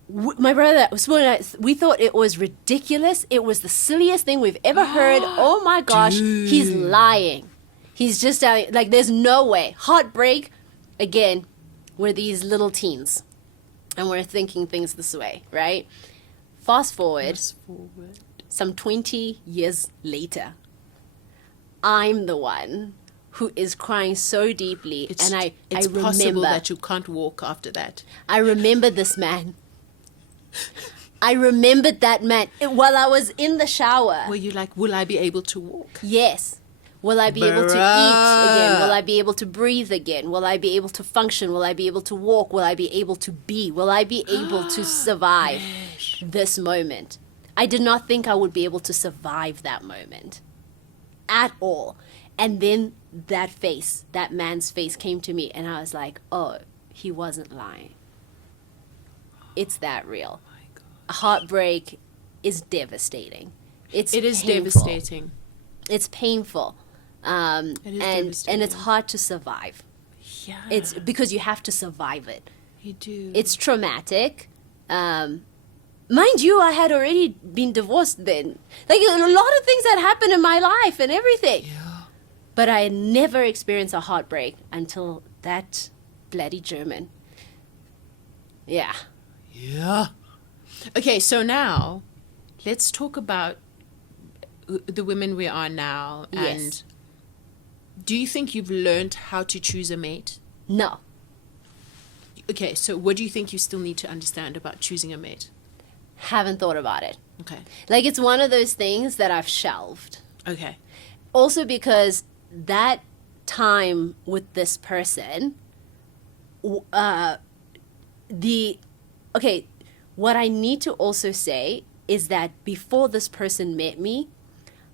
My brother, we thought it was ridiculous. It was the silliest thing we've ever heard. Oh my gosh, he's lying. He's just like, there's no way. Heartbreak, again, we're these little teens. And we're thinking things this way, right? Fast forward. Some 20 years later, I'm the one who is crying so deeply. It's remember, possible that you can't walk after that. I remember this man. I remembered that man while I was in the shower. Were you like, will I be able to walk? Yes. Will I be able to eat again? Will I be able to breathe again? Will I be able to function? Will I be able to walk? Will I be able to be? Will I be able to survive this moment? I did not think I would be able to survive that moment at all. And then that man's face came to me, and I was like, oh, he wasn't lying. It's that real. Heartbreak is devastating. It is painful. Devastating. It's painful. And it's hard to survive. Yeah. It's because you have to survive it. You do. It's traumatic. Mind you, I had already been divorced then. Like, a lot of things had happened in my life and everything. Yeah. But I had never experienced a heartbreak until that bloody German. Yeah. Yeah. Okay, so now let's talk about the women we are now. And Yes. do you think you've learned how to choose a mate? No. Okay, so what do you think you still need to understand about choosing a mate? Haven't thought about it. Okay. Like, it's one of those things that I've shelved. Okay. Also because that time with this person, what I need to also say is that before this person met me,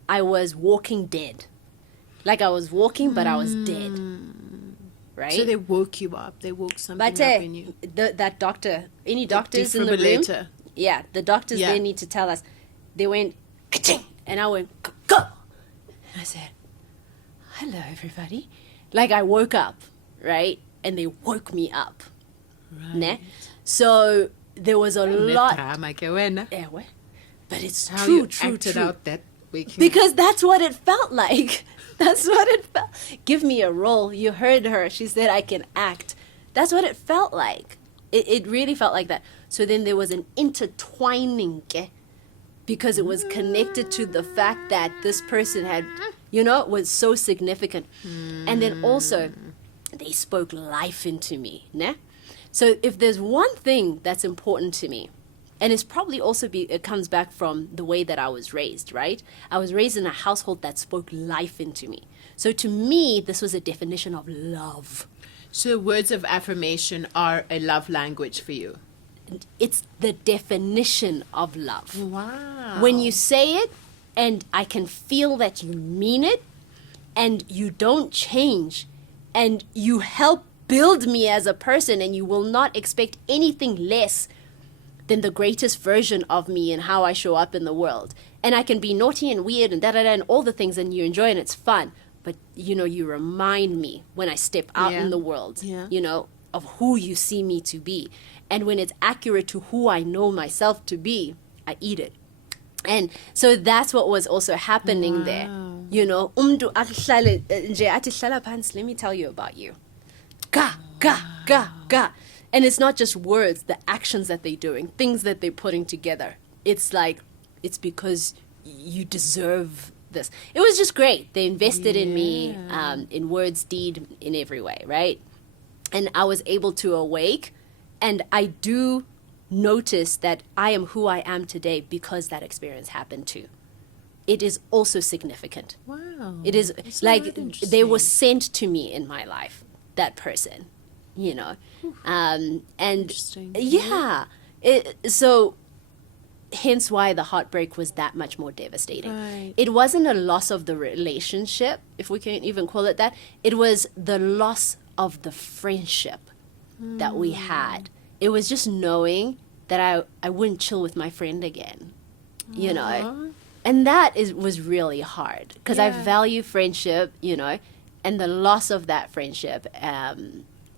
I was walking dead. Like, I was walking, but I was dead. Right? So they woke you up. They woke something But up in you. that doctor, any doctors in the room? Defibrillator. Yeah, the doctors Yeah. they need to tell us. They went, ka-ching, and I went, go. And I said, hello, everybody. Like, I woke up, right? And they woke me up. Right. Ne? So there was a lot. How But it's you true. acted out that waking Because that's what it felt like. That's what it felt. Give me a role. You heard her. She said I can act. That's what it felt like. It really felt like that. So then there was an intertwining, because it was connected to the fact that this person had, was so significant. And then also, they spoke life into me. Ne? So if there's one thing that's important to me, and it's probably also it comes back from the way that I was raised, right? I was raised in a household that spoke life into me. So to me, this was a definition of love. So words of affirmation are a love language for you. It's the definition of love. Wow. When you say it, and I can feel that you mean it, and you don't change, and you help build me as a person, and you will not expect anything less than the greatest version of me and how I show up in the world. And I can be naughty and weird and da-da-da and all the things, and you enjoy it and it's fun. But, you remind me when I step out in the world, of who you see me to be. And when it's accurate to who I know myself to be, I eat it. And so that's what was also happening there. Umntu ahlale nje athi hlala phansi, let me tell you about you. Ga. And it's not just words, the actions that they're doing, things that they're putting together. It's like, it's because you deserve this. It was just great. They invested in me, in words, deed, in every way, right? And I was able to awake. And I do notice that I am who I am today because that experience happened too. It is also significant. Wow. It is That's like really interesting. they were sent to me in my life, that person, and Interesting. yeah. So hence why the heartbreak was that much more devastating. Right. It wasn't a loss of the relationship, if we can even call it that. It was the loss of the friendship that we had. It was just knowing that I wouldn't chill with my friend again, and that was really hard because I value friendship, and the loss of that friendship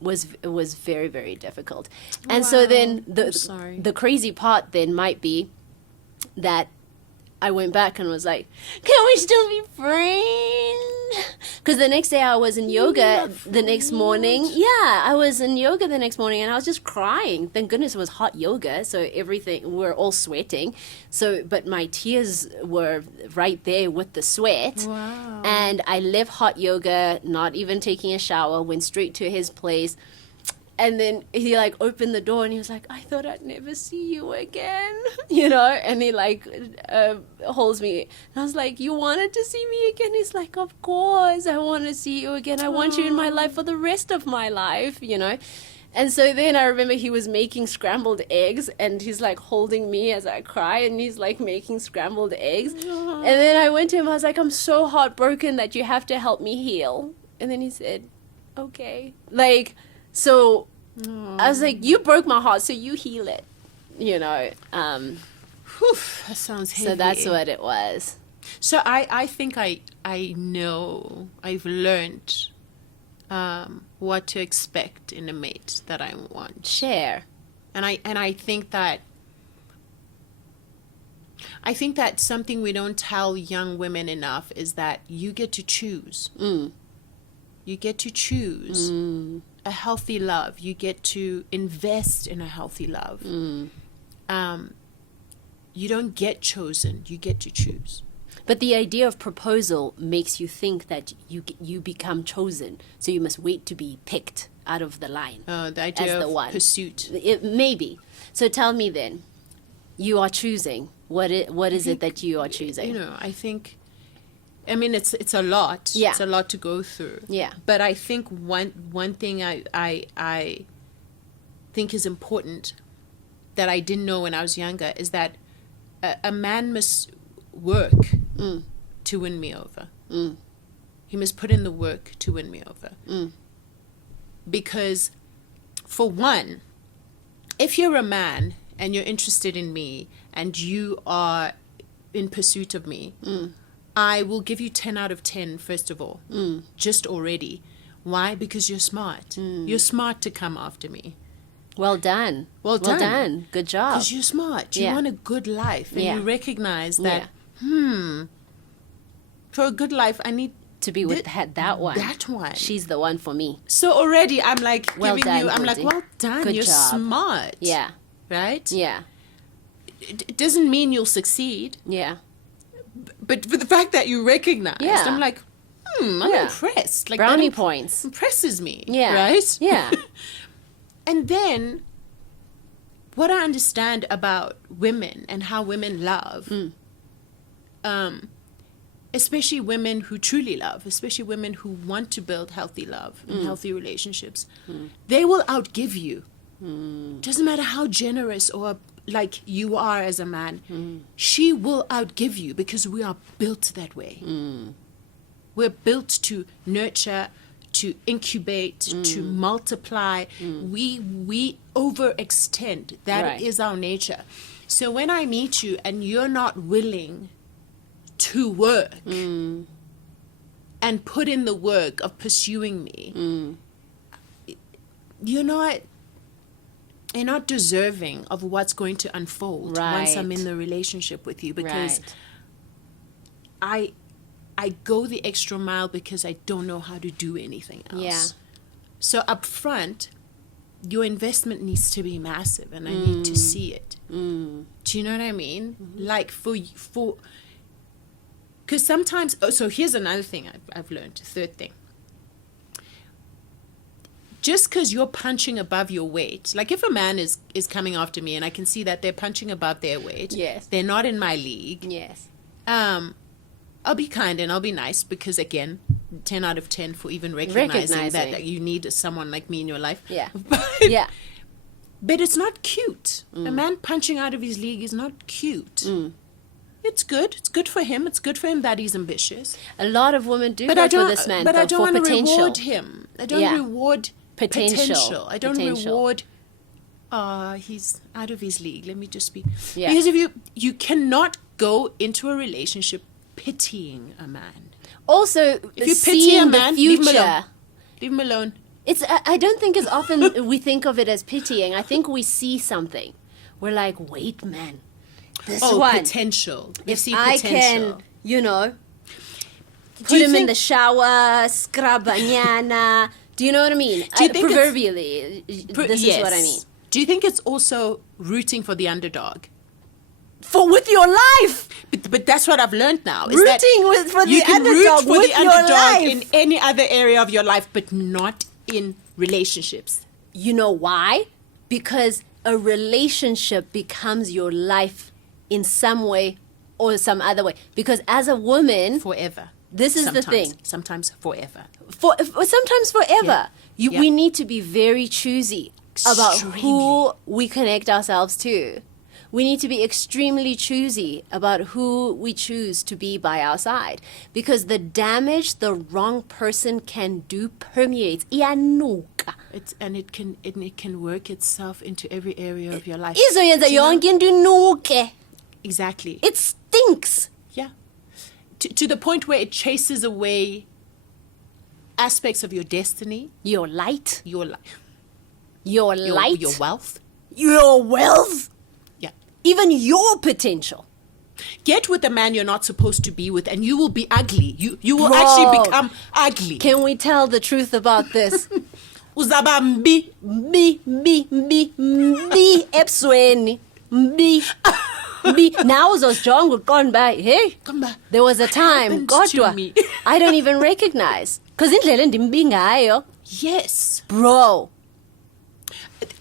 was very, very difficult. And so then the crazy part then might be that I went back and was like, can we still be friends? Because the next day I was in yoga the next morning. Yeah, I was in yoga the next morning and I was just crying. Thank goodness it was hot yoga, so everything, we're all sweating. But my tears were right there with the sweat. Wow. And I left hot yoga, not even taking a shower, went straight to his place. And then he opened the door and he was like, I thought I'd never see you again, and he holds me. And I was like, you wanted to see me again? He's like, of course, I want to see you again. I want you in my life for the rest of my life, And so then I remember he was making scrambled eggs and he's holding me as I cry and he's making scrambled eggs. And then I went to him, I was like, I'm so heartbroken that you have to help me heal. And then he said, okay. So I was like, you broke my heart, so you heal it, That sounds heavy. So that's what it was. So I think I know, I've learned what to expect in a mate that I want. Share. And I think that something we don't tell young women enough is that you get to choose. You get to choose a healthy love. You get to invest in a healthy love. You don't get chosen. You get to choose. But the idea of proposal makes you think that you become chosen. So you must wait to be picked out of the line. The idea as the of one. pursuit. Maybe. So tell me then, you are choosing. What is it that you are choosing? I think... it's a lot. Yeah. It's a lot to go through. Yeah. But I think one thing I think is important that I didn't know when I was younger is that a man must work to win me over. He must put in the work to win me over. Because, for one, if you're a man and you're interested in me and you are in pursuit of me, I will give you 10 out of 10, first of all, just already. Why? Because you're smart. You're smart to come after me. Well done. Well done. Good job. Because you're smart. You want a good life. And you recognize that, for a good life, I need to be with that one. That one. She's the one for me. So already I'm well giving done, you, I'm Goldie. well done. Good You're job. smart. Yeah. Right? Yeah. It doesn't mean you'll succeed. Yeah. But for the fact that you recognized, Yeah. I'm like, I'm impressed. Brownie that points. impresses me. Yeah. Right? Yeah. And then, what I understand about women and how women love, especially women who truly love, especially women who want to build healthy love and healthy relationships, they will outgive you. Doesn't matter how generous or like you are as a man, she will outgive you because we are built that way. We're built to nurture, to incubate, to multiply. We overextend. That is our nature. So when I meet you and you're not willing to work and put in the work of pursuing me, you're not deserving of what's going to unfold once I'm in the relationship with you, because I go the extra mile because I don't know how to do anything else. Yeah. So up front, your investment needs to be massive, and I need to see it. Do you know what I mean? Like for because sometimes, so here's another thing I've learned, third thing. Just because you're punching above your weight, like if a man is coming after me and I can see that they're punching above their weight, they're not in my league, I'll be kind and I'll be nice, because again, 10 out of 10 for even recognizing that you need someone like me in your life. But it's not cute. A man punching out of his league is not cute. It's good. It's good for him. It's good for him that he's ambitious. A lot of women do go for this man, but I don't want to potential. reward him. I don't reward potential. I don't reward. He's out of his league. Let me just be. Because if you cannot go into a relationship pitying a man. Also, if you pity a man, leave him alone. It's. I don't think it's often we think of it as pitying. I think we see something. We're like, wait, man. This one. Potential. If I can, put him in the shower, scrub anyana. Do you know what I mean? Do you think proverbially, this is what I mean. Do you think it's also rooting for the underdog? With your life. But that's what I've learned now. Is Rooting for the underdog with your life. In any other area of your life, but not in relationships. You know why? Because a relationship becomes your life in some way or some other way. Because as a woman... Forever. This is the thing. Sometimes forever. Sometimes forever. We need to be very choosy about who we connect ourselves to. We need to be extremely choosy about who we choose to be by our side. Because the damage the wrong person can do permeates. Iyanuka. It can work itself into every area of your life. Exactly. It stinks. Yeah. To the point where it chases away aspects of your destiny. Your light. Your life. Your light. Your wealth. Your wealth. Yeah. Even your potential. Get with a man you're not supposed to be with and you will be ugly. You will actually become ugly. Can we tell the truth about this? Uzaba mbi. Mbi ebsweni. Mbi. Now those John were gone by. Hey, there was a time, Godwa, I don't even recognize. Because yes. Bro.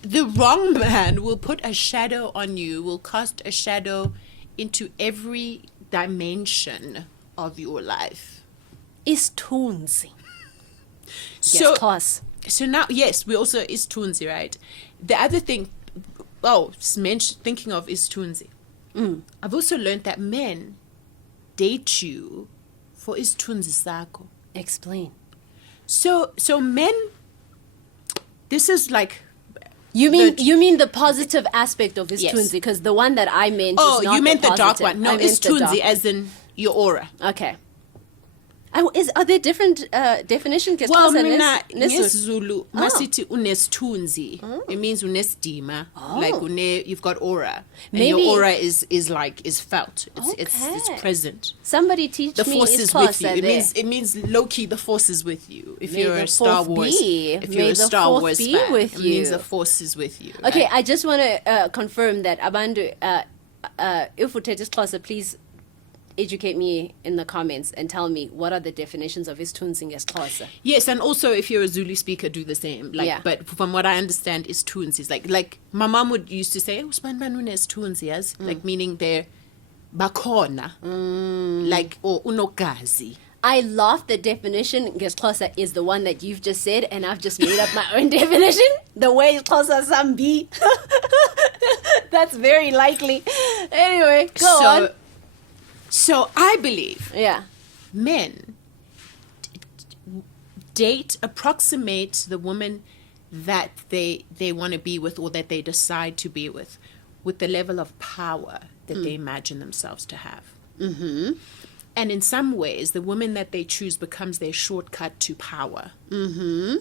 The wrong man will put a shadow on you, will cast a shadow into every dimension of your life. Isithunzi. So now, yes, we also isithunzi, right? The other thing, thinking of isithunzi. I've also learned that men date you for isithunzi sakho. Explain. So men, this is like... You mean the positive aspect of isithunzi, because the one that I meant is not you meant the dark positive. one. No, isithunzi as in your aura. Okay. Are there different definitions? Well, nesiZulu masithi unesithunzi. It means unesidima. Like you've got aura. And your aura is felt. It's present. Somebody teach the me. The force is with you. It means low key the force is with you. If you're a Star Wars, fan, it means the force is with you. Okay, right? I just want to confirm that Abandu, if we take this class, please educate me in the comments and tell me what are the definitions of isithunzi ngeXhosa. Yes, and also if you're a Zulu speaker, do the same. But from what I understand, isithunzi is like my mom used to say, like meaning bakhona, like, or unogazi. I laugh. The definition, Xhosa, is the one that you've just said, and I've just made up my own definition. The way Xhosa Sambi. That's very likely. Anyway, go on. So I believe Yeah. men approximate the woman that they want to be with, or that they decide to be with the level of power that they imagine themselves to have. Mm-hmm. And in some ways, the woman that they choose becomes their shortcut to power. Mm-hmm.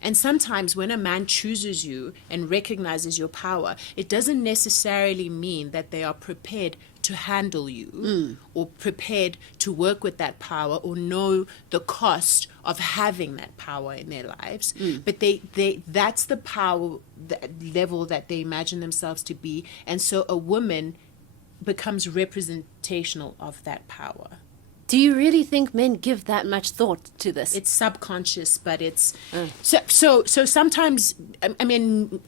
And sometimes when a man chooses you and recognizes your power, it doesn't necessarily mean that they are prepared to handle you or prepared to work with that power or know the cost of having that power in their lives. But that's the power level that they imagine themselves to be. And so a woman becomes representational of that power. Do you really think men give that much thought to this? It's subconscious, but it's so sometimes, I mean,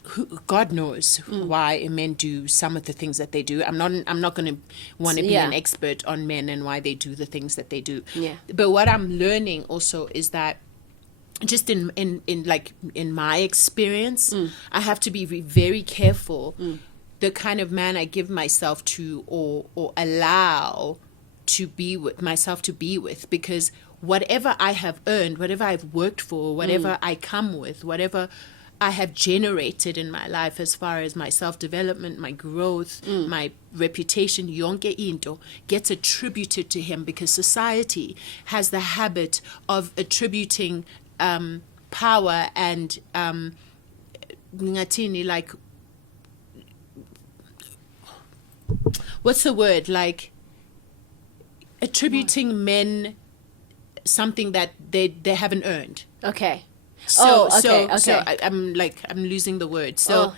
God knows why men do some of the things that they do. I'm not going to want to be an expert on men and why they do the things that they do. Yeah. But what I'm learning also is that just in my experience, I have to be very careful the kind of man I give myself to or allow to be with myself, to be with, because whatever I have earned, whatever I've worked for, whatever I come with, whatever I have generated in my life as far as my self-development, my growth, my reputation, yonke into, gets attributed to him, because society has the habit of attributing power and like, what's the word, like attributing men something that they haven't earned. Okay. So okay. I'm losing the word. So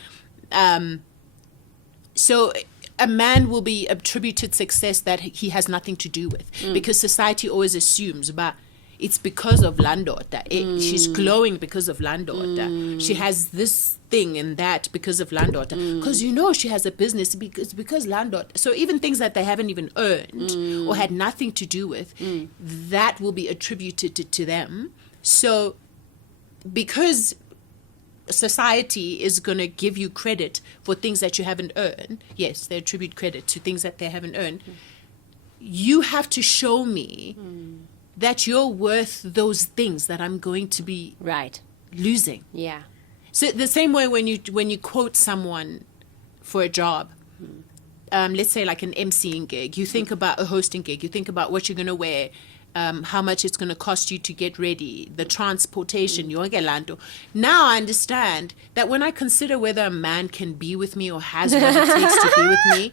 so a man will be attributed success that he has nothing to do with, because society always assumes, but it's because of Landota. She's glowing because of Landota. She has this thing and that because of Landota. Because she has a business because Landota. So even things that they haven't even earned or had nothing to do with, that will be attributed to them. So because society is going to give you credit for things that you haven't earned, yes, they attribute credit to things that they haven't earned, you have to show me that you're worth those things that I'm going to be losing. Yeah. So the same way when you quote someone for a job, let's say like an emceeing gig, you think about a hosting gig, you think about what you're going to wear, how much it's going to cost you to get ready, the transportation, Now I understand that when I consider whether a man can be with me or has what it takes to be with me,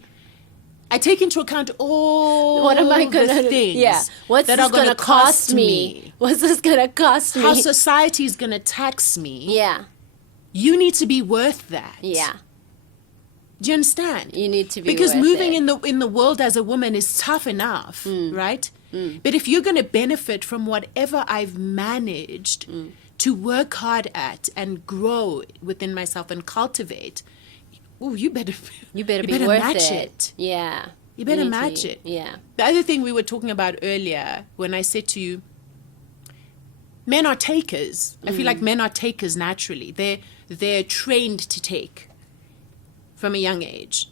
I take into account all what am I gonna the things what's that this are going to cost me. What's this going to cost me? How society is going to tax me. Yeah. You need to be worth that. Yeah. Do you understand? You need to be because worth moving it. in the world as a woman is tough enough, right? But if you're going to benefit from whatever I've managed to work hard at and grow within myself and cultivate, you better be worth match it. Yeah. You better match it. Yeah. The other thing we were talking about earlier, when I said to you, men are takers. I feel like men are takers naturally. They're trained to take from a young age.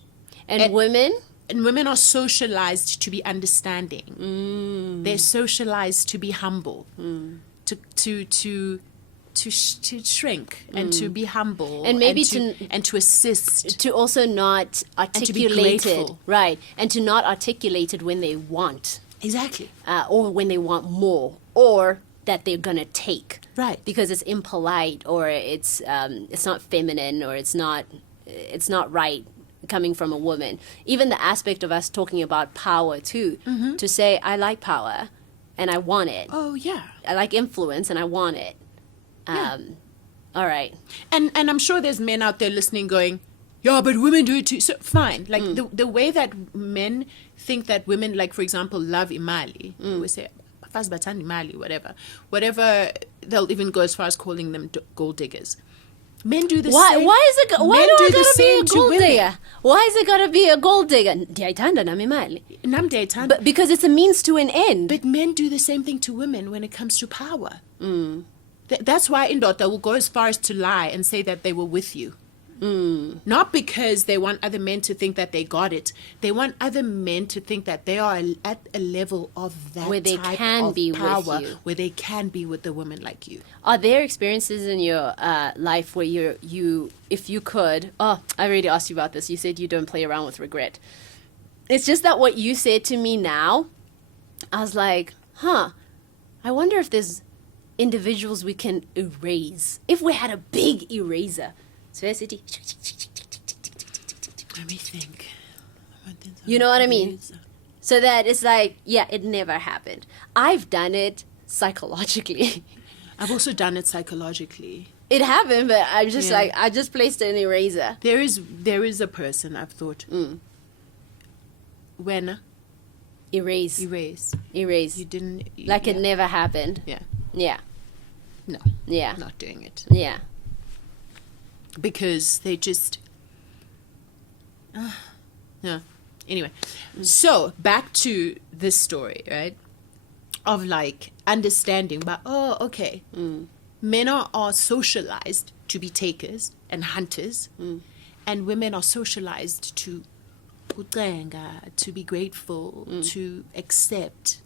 And women? And women are socialized to be understanding. They're socialized to be humble, to shrink and to be humble, and maybe to assist, to also not articulate it, right? And to not articulate it when they want, exactly, or when they want more, or that they're gonna take, right? Because it's impolite, or it's not feminine, or it's not right coming from a woman. Even the aspect of us talking about power too, to say I like power and I want it. Oh yeah, I like influence and I want it. All right. And I'm sure there's men out there listening going, yeah, but women do it too. So fine. Like the way that men think that women, like for example, love imali, we say, whatever. They'll even go as far as calling them gold diggers. Men do the Why? same. Why is it? Why Men do do I the gotta be same a to gold women. digger? Why is it gotta be a gold digger? Ndiyayithanda nami imali. Nam daytime. But because it's a means to an end. But men do the same thing to women when it comes to power. That's why Indota will go as far as to lie and say that they were with you. Not because they want other men to think that they got it. They want other men to think that they are at a level of that Where they type can of be with power, you. where they can be with a woman like you. Are there experiences in your life where you, if you could? Oh, I already asked you about this. You said you don't play around with regret. It's just that what you said to me now, I was like, I wonder if there's individuals we can erase. If we had a big eraser. Let me think. You know what I mean? So that it's like, yeah, it never happened. I've done it psychologically. I've also done it psychologically. It happened, but I'm just like, I just placed an eraser. There is a person I've thought. When Erase. you didn't Like it never happened. Yeah. Yeah. No. Yeah. Not doing it. Yeah. Because they just yeah. Anyway, so back to this story, right? Of like understanding, but okay, men are socialized to be takers and hunters, and women are socialized to be grateful, to accept,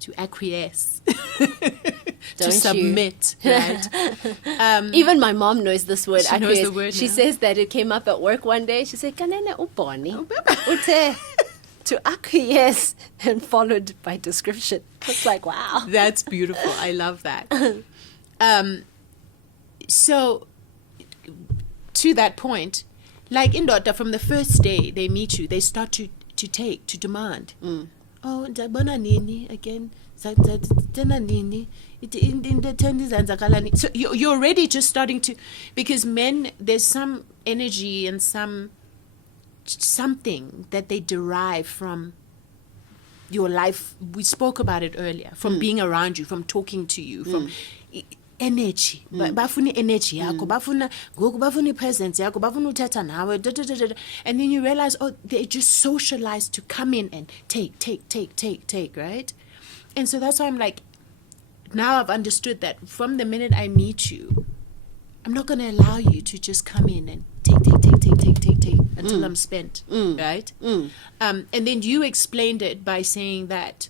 to acquiesce, to Don't you? submit, right? Even my mom knows this word. She knows the word She now. says that it came up at work one day. She said, "Kanene uboni, ute," to acquiesce, and followed by description. It's like, wow. That's beautiful. I love that. So, to that point, like in Dota, from the first day they meet you, they start to demand. Oh, ndabona nini again? Tena nini? So you're already just starting to, because men, there's some energy and something that they derive from your life. We spoke about it earlier, from being around you, from talking to you, from energy. Bafuna energy yakho, bafuna presence yakho, bafuna uthetha nawe, and then you realize, they just socialized to come in and take, right? And so that's why I'm like, now I've understood that from the minute I meet you, I'm not going to allow you to just come in and take until I'm spent, right? And then you explained it by saying that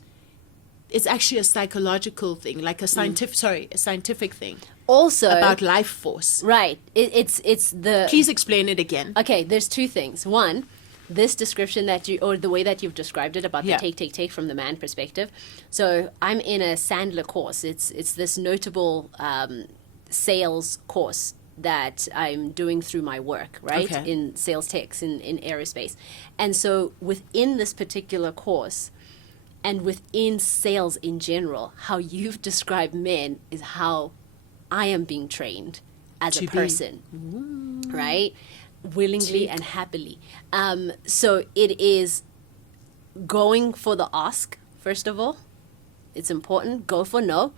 it's actually a psychological thing, like a scientific thing. Also, about life force. Right. It's the... Please explain it again. Okay, there's two things. One, this description or the way that you've described it about the take from the man perspective. So I'm in a Sandler course. It's this notable sales course that I'm doing through my work, right? Okay. In sales techs, in aerospace. And so within this particular course, and within sales in general, how you've described men is how I am being trained as a person, right? Willingly and happily. So it is going for the ask, first of all. It's important. Go for no.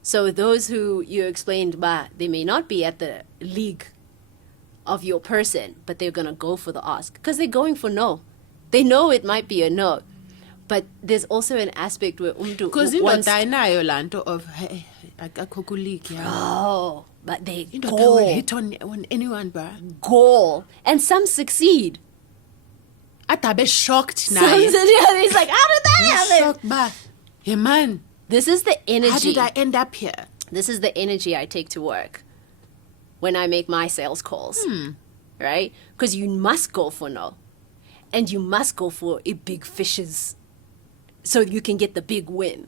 So those who you explained, they may not be at the league of your person, but they're going to go for the ask because they're going for no. They know it might be a no. But there's also an aspect where because wants... inayo lanto of akakho kuleague. Oh, but they will hit on anyone, bruh. Goal. And some succeed. Atabe shocked now. He's like, how did that happen? Shocked, bruh. Hey, man. This is the energy. How did I end up here? This is the energy I take to work when I make my sales calls, right? Because you must go for no. And you must go for big fishes so you can get the big win.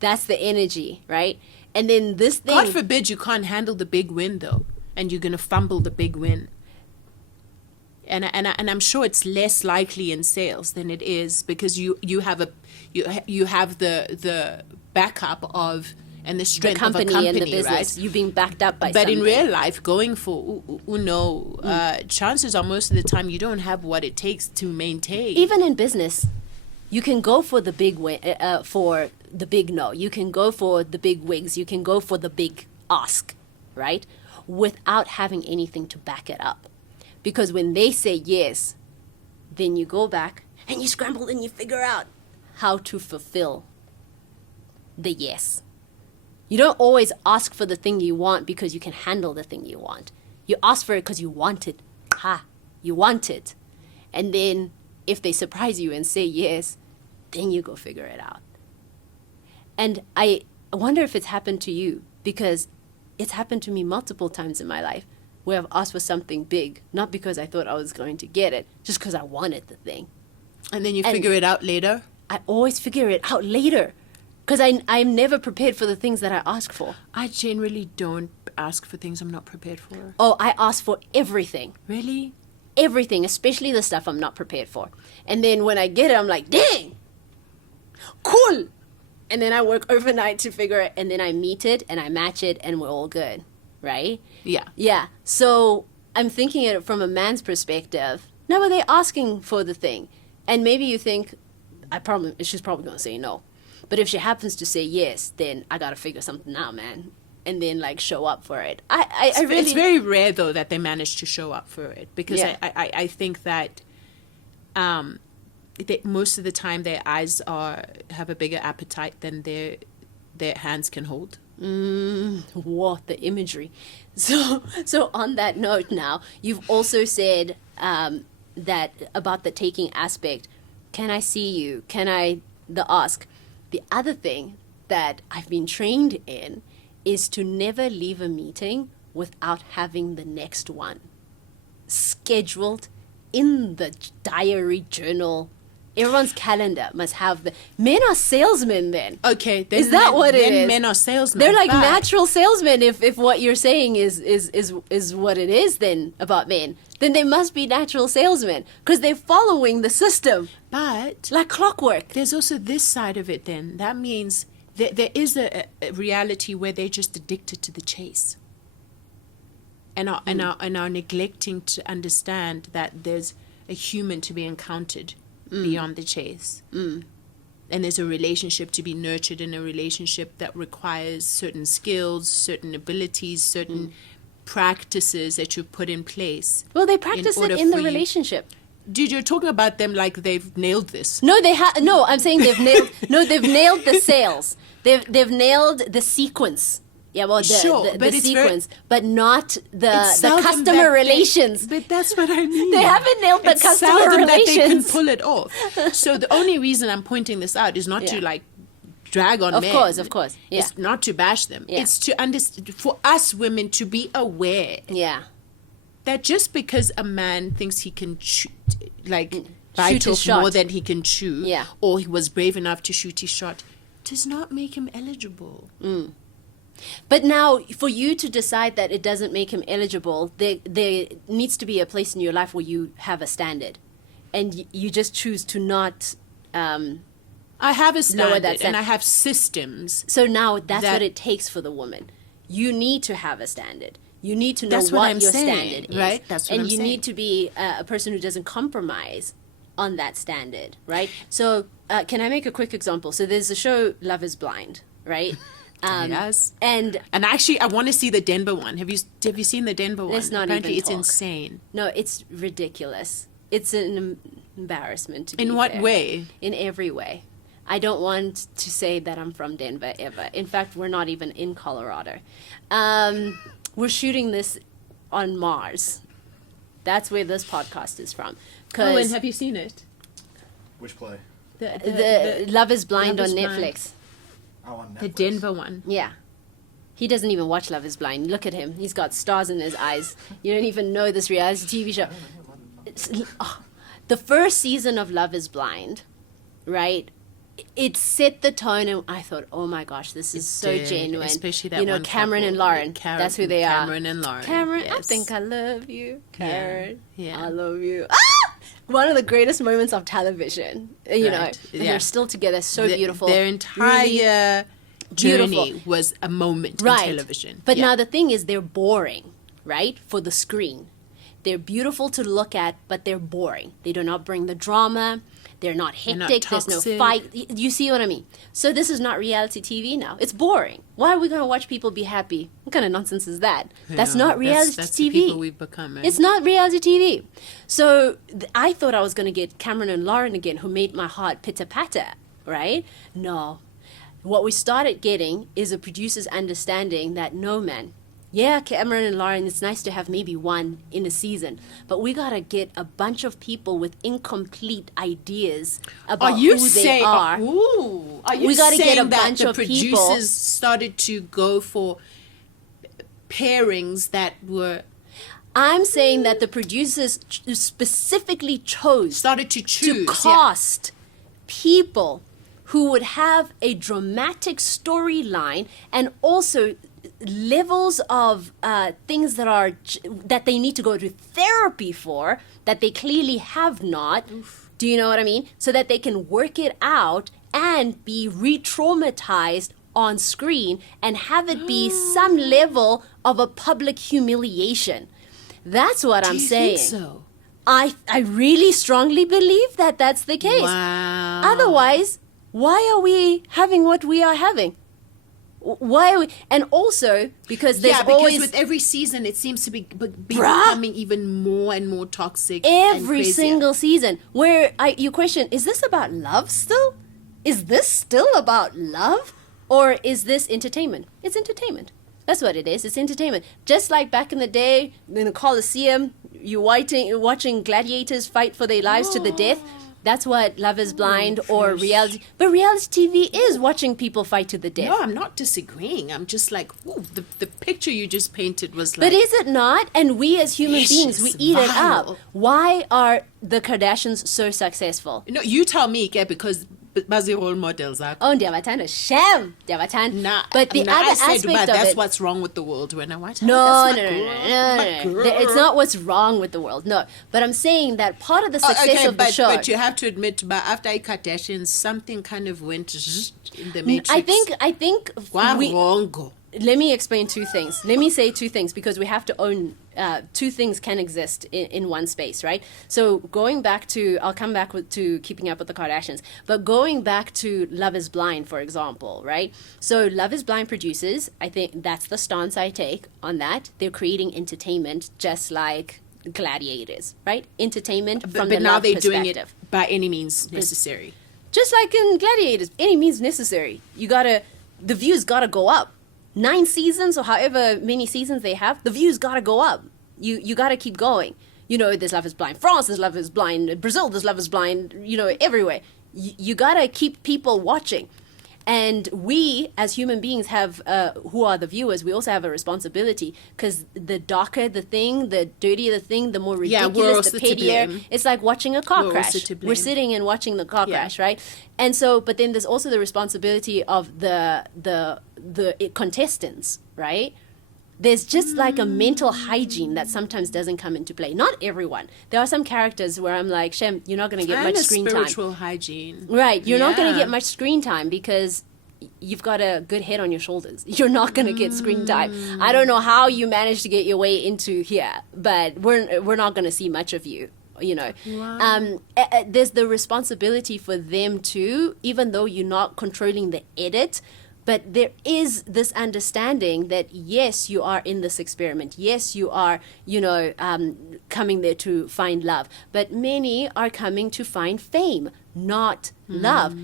That's the energy, right? And then this thing... God forbid you can't handle the big win, though, and you're going to fumble the big win. And I'm sure it's less likely in sales than it is because you have the backup of and the strength company of a company and the business. right? You being backed up by but something. in real life, going for chances are most of the time you don't have what it takes to maintain. Even in business, you can go for the big win, for the big no. You can go for the big wigs. You can go for the big ask, right? Without having anything to back it up. Because when they say yes, then you go back and you scramble and you figure out how to fulfill the yes. You don't always ask for the thing you want because you can handle the thing you want. You ask for it because you want it. You want it. And then if they surprise you and say yes, then you go figure it out. And I wonder if it's happened to you, because it's happened to me multiple times in my life where I've asked for something big, not because I thought I was going to get it, just because I wanted the thing. And then you figure it out later? I always figure it out later, because I'm never prepared for the things that I ask for. I generally don't ask for things I'm not prepared for. Oh, I ask for everything. Really? Everything, especially the stuff I'm not prepared for. And then when I get it, I'm like, dang, cool. And then I work overnight to figure it, and then I meet it, and I match it, and we're all good, right? Yeah. Yeah. So I'm thinking it from a man's perspective. Now, are they asking for the thing? And maybe you think, she's probably going to say no. But if she happens to say yes, then I got to figure something out, man. And then, like, show up for it. It's very rare, though, that they manage to show up for it. Because I think that most of the time their eyes have a bigger appetite than their hands can hold. What the imagery. So on that note now, you've also said that about the taking aspect. Can I see you? The ask. The other thing that I've been trained in is to never leave a meeting without having the next one scheduled in the diary, journal. Everyone's calendar must have men are salesmen then. Okay. Is that what it is? Men are salesmen. They're like natural salesmen if what you're saying is what it is then about men. Then they must be natural salesmen because they're following the system. But like clockwork. There's also this side of it then. That means there is a reality where they're just addicted to the chase. And are neglecting to understand that there's a human to be encountered beyond the chase. And there's a relationship to be nurtured, in a relationship that requires certain skills, certain abilities, certain practices that you put in place. Well, they practice it in the relationship. Dude, you're talking about them like they've nailed this. No, no, I'm saying they've nailed. No, they've nailed the sales. They've nailed the sequence. Yeah, well, the sequence, but not the customer relations. But that's what I mean. They haven't nailed the customer relations. That they can pull it off. So the only reason I'm pointing this out is not to like drag on men. Of course. Yeah. It's not to bash them. Yeah. It's to understand, for us women to be aware. Yeah. That just because a man thinks he can bite off more than he can chew, or he was brave enough to shoot his shot, does not make him eligible. But now, for you to decide that it doesn't make him eligible, there needs to be a place in your life where you have a standard, and you just choose to not. I have a standard, and I have systems. So now that's what it takes for the woman. You need to have a standard. You need to know what your standard is, right? That's what I'm saying. And you need to be a person who doesn't compromise on that standard, right? So, can I make a quick example? So there's a show, Love is Blind, right? Yes. And actually, I want to see the Denver one. Have you seen the Denver one? Let's not Apparently, even it's talk. insane. No, it's ridiculous. It's an embarrassment to be In what fair. way? In every way. I don't want to say that I'm from Denver ever. In fact, we're not even in Colorado. We're shooting this on Mars. That's where this podcast is from. And have you seen it? Which play? The Love is Blind on Netflix. Oh, on Netflix. The Denver one. Yeah. He doesn't even watch Love is Blind. Look at him. He's got stars in his eyes. You don't even know this reality TV show. The first season of Love is Blind, right? It set the tone, and I thought, oh my gosh, this is so genuine. Especially that one Cameron couple. and Lauren. That's who they are. Cameron and Lauren. Cameron, yes. I think I love you. Karen, yeah. I love you. One of the greatest moments of television, you know. And they're still together, so beautiful. Their entire journey was a moment in television. But now the thing is, they're boring, right, for the screen. They're beautiful to look at, but they're boring. They do not bring the drama. They're not hectic. There's no toxic. fight. You see what I mean? So this is not reality TV now. It's boring. Why are we going to watch people be happy? What kind of nonsense is that? That's Yeah, not reality that's TV. The people we've become. It's not reality TV. So I thought I was going to get Cameron and Lauren again, who made my heart pitter-patter, right? No. What we started getting is a producer's understanding that, no, man, yeah, Cameron and Lauren, it's nice to have maybe one in a season, but we got to get a bunch of people with incomplete ideas about who they are. Are you We gotta saying get a that bunch the of producers people- started to go for pairings that were I'm saying that the producers specifically chose started to choose to cast people who would have a dramatic storyline and also levels of things that they need to go to therapy for that they clearly have not. Oof. Do you know what I mean? So that they can work it out and be re-traumatized on screen and have it be some level of a public humiliation. That's what I'm saying. Think so? I really strongly believe that that's the case. Wow. Otherwise, why are we having what we are having? Why are we? And also because there's because always with every season it seems to be Bruh. becoming even more and more toxic. every and crazier. single season where you question, is this about love still? Is this still about love? Or is this entertainment? It's entertainment. That's what it is. It's entertainment. Just like back in the day in the Colosseum, you're watching gladiators fight for their lives to the death. That's what Love is Blind or reality. But reality TV is watching people fight to the death. No, I'm not disagreeing. I'm just like, ooh, the picture you just painted was like. But is it not? And we as human beings, we Vicious, eat it vile. up. Why are the Kardashians so successful? No, you tell me, okay, because bazi role models are. Oh, Ndiabatana, sham, Ndiabatana. Nah, But the nah, other I said, aspect but of that's it. what's wrong with the world. When I watch, No, that's no, my no, girl, no, my no, no. girl. It's not what's wrong with the world. No, but I'm saying that part of the success of the show. But you have to admit, but after Kardashians, something kind of went in the matrix. I think Wrong. let me explain two things. Let me say two things because we have to own two things can exist in one space, right? So going back to, I'll come back to Keeping Up with the Kardashians, but going back to Love is Blind, for example, right? So Love is Blind producers, I think that's the stance I take on that. They're creating entertainment just like gladiators, right? Entertainment from But the now love they're perspective. doing it by any means necessary. Just like in Gladiators, any means necessary. The views gotta go up. 9 seasons or however many seasons they have, the views gotta go up. You gotta keep going. You know, there's Love is Blind France, there's Love is Blind Brazil, there's Love is Blind, everywhere. You gotta keep people watching. And we, as human beings, have, who are the viewers, we also have a responsibility because the darker the thing, the dirtier the thing, the more we're ridiculous, also the to pettier. blame. It's like watching a car We're crash. also to blame. We're sitting and watching the car Yeah. crash, right? And so, but then there's also the responsibility of the contestants, right? There's just like a mental hygiene that sometimes doesn't come into play. Not everyone. There are some characters where I'm like, Shem, you're not going to get And much a screen time. spiritual hygiene. Right. You're not going to Yeah. get much screen time because you've got a good head on your shoulders. You're not going to get screen time. I don't know how you managed to get your way into here, but we're not going to see much of you. There's the responsibility for them too, even though you're not controlling the edit. But there is this understanding that, yes, you are in this experiment. Yes, you are, coming there to find love. But many are coming to find fame, not love.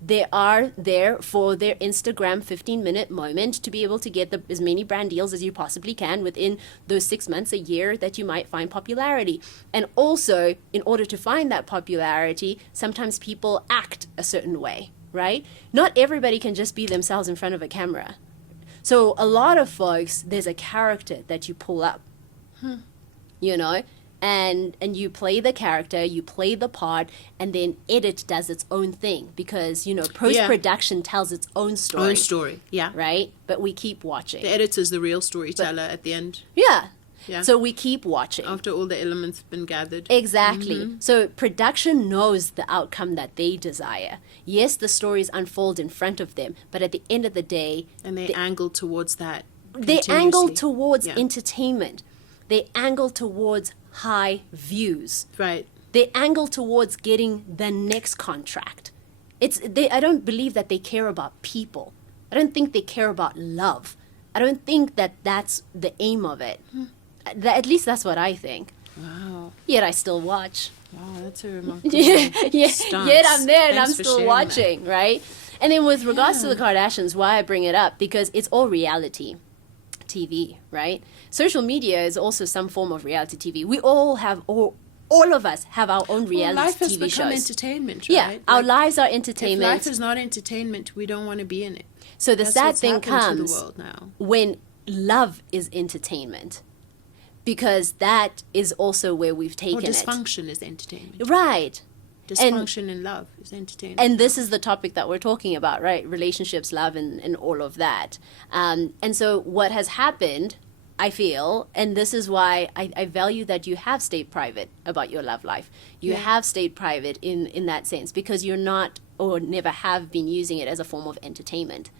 They are there for their Instagram 15-minute moment to be able to get as many brand deals as you possibly can within those 6 months, a year that you might find popularity. And also, in order to find that popularity, sometimes people act a certain way. Right? Not everybody can just be themselves in front of a camera. So a lot of folks, there's a character that you pull up, and you play the character, you play the part, and then edit does its own thing because, post-production tells its own story. Own story, yeah. Right? But we keep watching. The editor's the real storyteller at the end. Yeah. Yeah. So we keep watching. After all the elements have been gathered. Exactly. So production knows the outcome that they desire. Yes, the stories unfold in front of them, but at the end of the day, And they angle towards that. they angle continuously. towards Yeah. entertainment. They angle towards high views. Right. They angle towards getting the next contract. I don't believe that they care about people. I don't think they care about love. I don't think that that's the aim of it. At least that's what I think. Wow. Yet I still watch. Wow, that's a remarkable stance. Yet I'm there and Thanks I'm for still sharing watching, right? And then with regards to the Kardashians, why I bring it up, because it's all reality TV, right? Social media is also some form of reality TV. We all have, all of us have our own reality life has TV become shows. entertainment, Yeah, right? our Like, lives are if entertainment. life is not entertainment, we don't want to be in it. So the That's sad what's thing happened to comes the world now. when love is entertainment, because that is also where we've Or taken it. dysfunction is entertainment. Right. Dysfunction in love is entertainment. And this is the topic that we're talking about, right? Relationships, love, and all of that. And so what has happened, I feel, and this is why I value that you have stayed private about your love life. You have stayed private in that sense, because you're not, or never have been, using it as a form of entertainment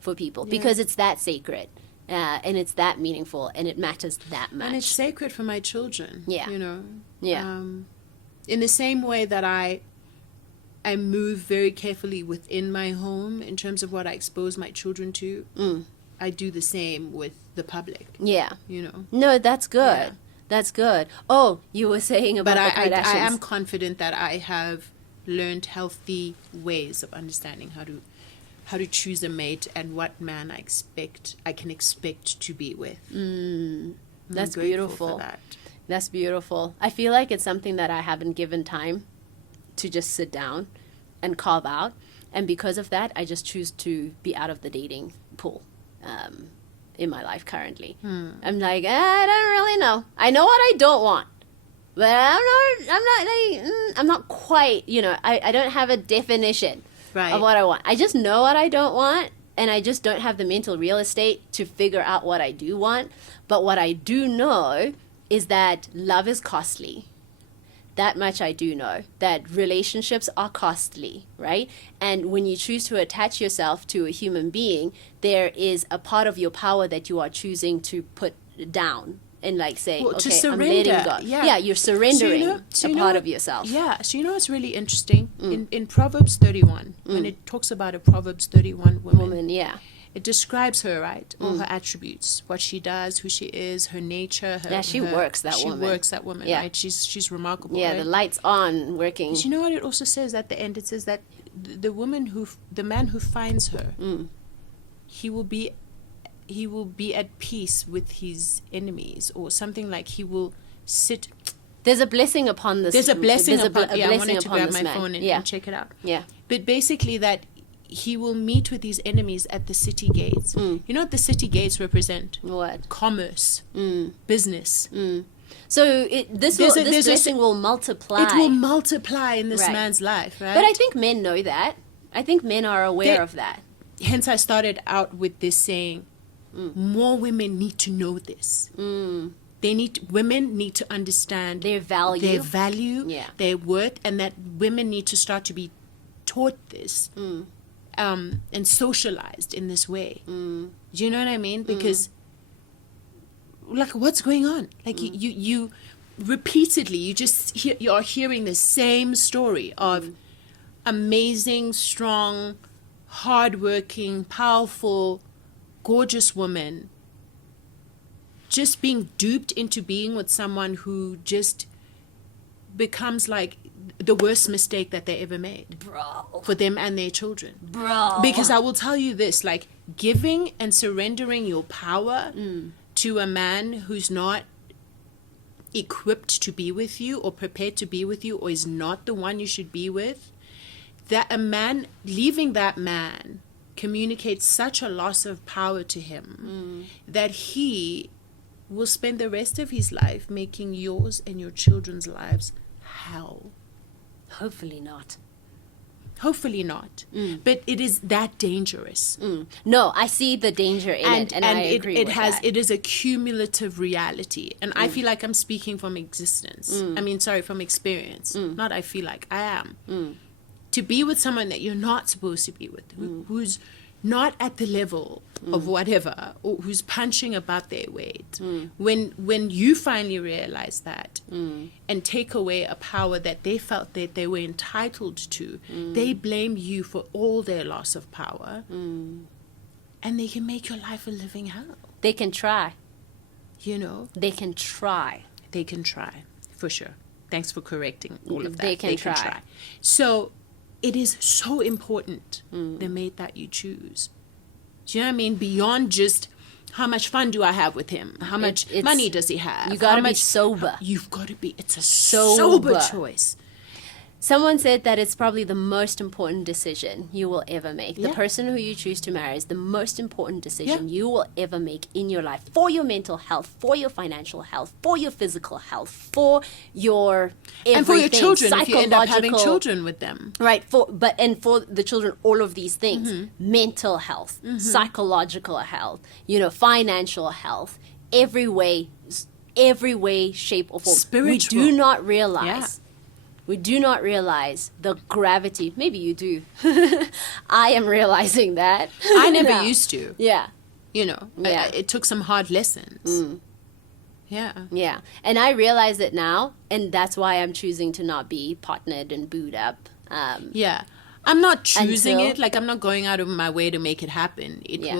for people, because it's that sacred. And it's that meaningful, and it matters that much. And it's sacred for my children. Yeah. You know? Yeah. In the same way that I move very carefully within my home in terms of what I expose my children to, I do the same with the public. Yeah. You know? No, that's good. Yeah. That's good. Oh, you were saying about But the Kardashians. I am confident that I have learned healthy ways of understanding how to choose a mate and what man I can expect to be with. That's I'm grateful beautiful. for that. That's beautiful. I feel like it's something that I haven't given time to just sit down and carve out. And because of that, I just choose to be out of the dating pool in my life currently. I'm like, I don't really know. I know what I don't want. But I'm not quite, I don't have a definition of what I want. I just know what I don't want, and I just don't have the mental real estate to figure out what I do want. But what I do know is that love is costly. That much I do know, that relationships are costly, right? And when you choose to attach yourself to a human being, there is a part of your power that you are choosing to put down and say, Well, to okay, I'm surrender, letting go. yeah. You're surrendering So a part of yourself. Yeah. So you know what's really interesting? In Proverbs 31, when it talks about a Proverbs 31 woman, Yeah. it describes her, right? All her attributes, what she does, who she is, her nature. She works that woman. She works that woman, Yeah. right? She's remarkable. Yeah, right? the lights on, working. But you know what it also says at the end? It says that the man who finds her, he will be at peace with his enemies, or something like he will sit. There's a blessing upon this. There's a blessing there's upon. a I blessing wanted to upon grab this my man. phone and Yeah. check it out. Yeah. But basically that he will meet with his enemies at the city gates. You know what the city gates represent? What? Commerce, business. So this blessing will multiply. It will multiply in this Right. man's life, right? But I think men know that. I think men are aware of that. Hence, I started out with this saying, more women need to know this. Women need to understand Their value. Yeah. their worth, and that women need to start to be taught this and socialized in this way. Do you know what I mean? Because what's going on? You repeatedly, you're hearing the same story of amazing, strong, hardworking, powerful, gorgeous woman just being duped into being with someone who just becomes like the worst mistake that they ever made. Bro. For them and their children. Bro. Because I will tell you this, giving and surrendering your power to a man who's not equipped to be with you or prepared to be with you, or is not the one you should be with, leaving that man communicates such a loss of power to him that he will spend the rest of his life making yours and your children's lives hell. Hopefully not. Hopefully not. But it is that dangerous. No, I see the danger in it, and I agree with that. It is a cumulative reality. And I feel like I'm speaking from existence. From experience. Not I feel like I am. To be with someone that you're not supposed to be with, who's not at the level of whatever, or who's punching above their weight. When you finally realize that and take away a power that they felt that they were entitled to, they blame you for all their loss of power, and they can make your life a living hell. They can try. You know, They can try. they can try, for sure. Thanks for correcting all of that. They can try. So it is so important, the mate that you choose. Do you know what I mean? Beyond just how much fun do I have with him? How much It's- money does he have? You got to How be sober. You've got to be. It's a Sober. sober choice. Someone said that it's probably the most important decision you will ever make. The Yeah. person who you choose to marry is the most important decision Yeah. you will ever make in your life, for your mental health, for your financial health, for your physical health, for your everything, And for your children, if you end up having psychological- children with them. Right, and for the children, all of these things: mental health, psychological health, financial health, every way, shape or form. Spiritual. We do not realize. We do not realize the gravity. Maybe you do. I am realizing that. I never now. used to. Yeah, You know, Yeah. it took some hard lessons. Yeah. yeah. And I realize it now, and that's why I'm choosing to not be partnered and booed up. Yeah. I'm not choosing Until- it. Like, I'm not going out of my way to make it happen. It Yeah.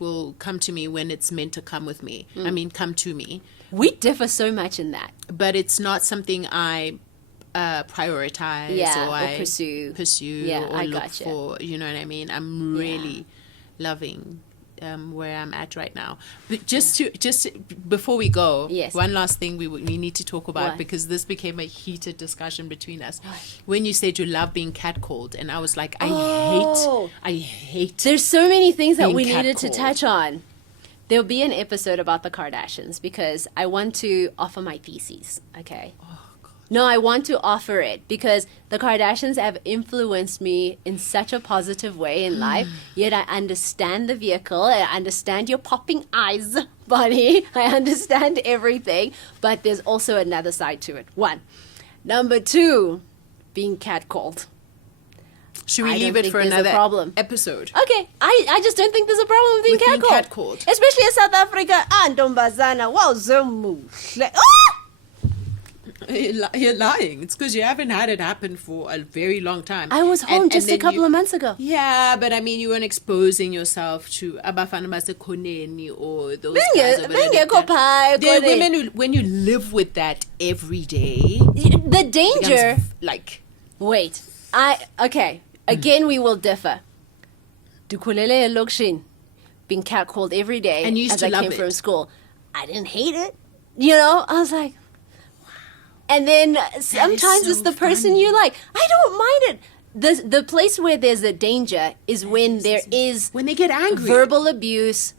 will come to me when it's meant to come with me. I mean, come to me. We differ so much in that. But it's not something I prioritize Yeah, or or I pursue. or I look gotcha. for. You know what I mean? I'm really loving where I'm at right now. But just before we go, Yes. one last thing we need to talk about, What? because this became a heated discussion between us. When you said you love being catcalled, and I was like, Oh. I hate. There's so many things that Being we needed to catcalled. touch on. There'll be an episode about the Kardashians because I want to offer my theses, okay? No, I want to offer it because the Kardashians have influenced me in such a positive way in life. Yet I understand the vehicle. I understand your popping eyes, buddy. I understand everything. But there's also another side to it. One. Number two, being catcalled. Should we I leave don't it think for there's a another problem. episode? Okay, I just don't think there's a problem with being With being catcalled. catcalled. Especially in South Africa. Ntombazana, wawuzomuhle. You're lying. It's because you haven't had it happen for a very long time. I was home just a then couple you- of months ago. Yeah, but I mean, you weren't exposing yourself to Abafana Masekoneni or those guys. over there. Bengekho phaa, There are Kone. women who, when you live with that every day, The danger. becomes like, Wait, okay. Again, we will differ. Dukulele Lokshin, being catcalled every day And you used as to I love came it. from school. I didn't hate it. I was like, wow. And then sometimes so it's the person funny. you like. I don't mind it. The place where there's a danger is when there is when they get angry. verbal abuse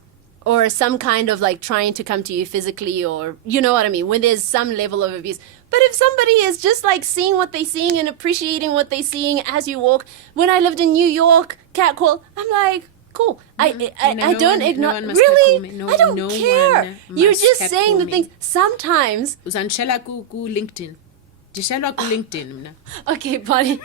or some kind of like trying to come to you physically, or you know what I mean, when there's some level of abuse. But if somebody is just like seeing what they're seeing and appreciating what they're seeing as you walk, when I lived in New York, catcall, I'm like, cool. I no don't one- ignore. no one must Really, catcall me. No- I don't no care. one You're must just saying catcall the me. things. Sometimes, Uzanishela ku LinkedIn. Ndishelwa ku LinkedIn mna. okay, buddy,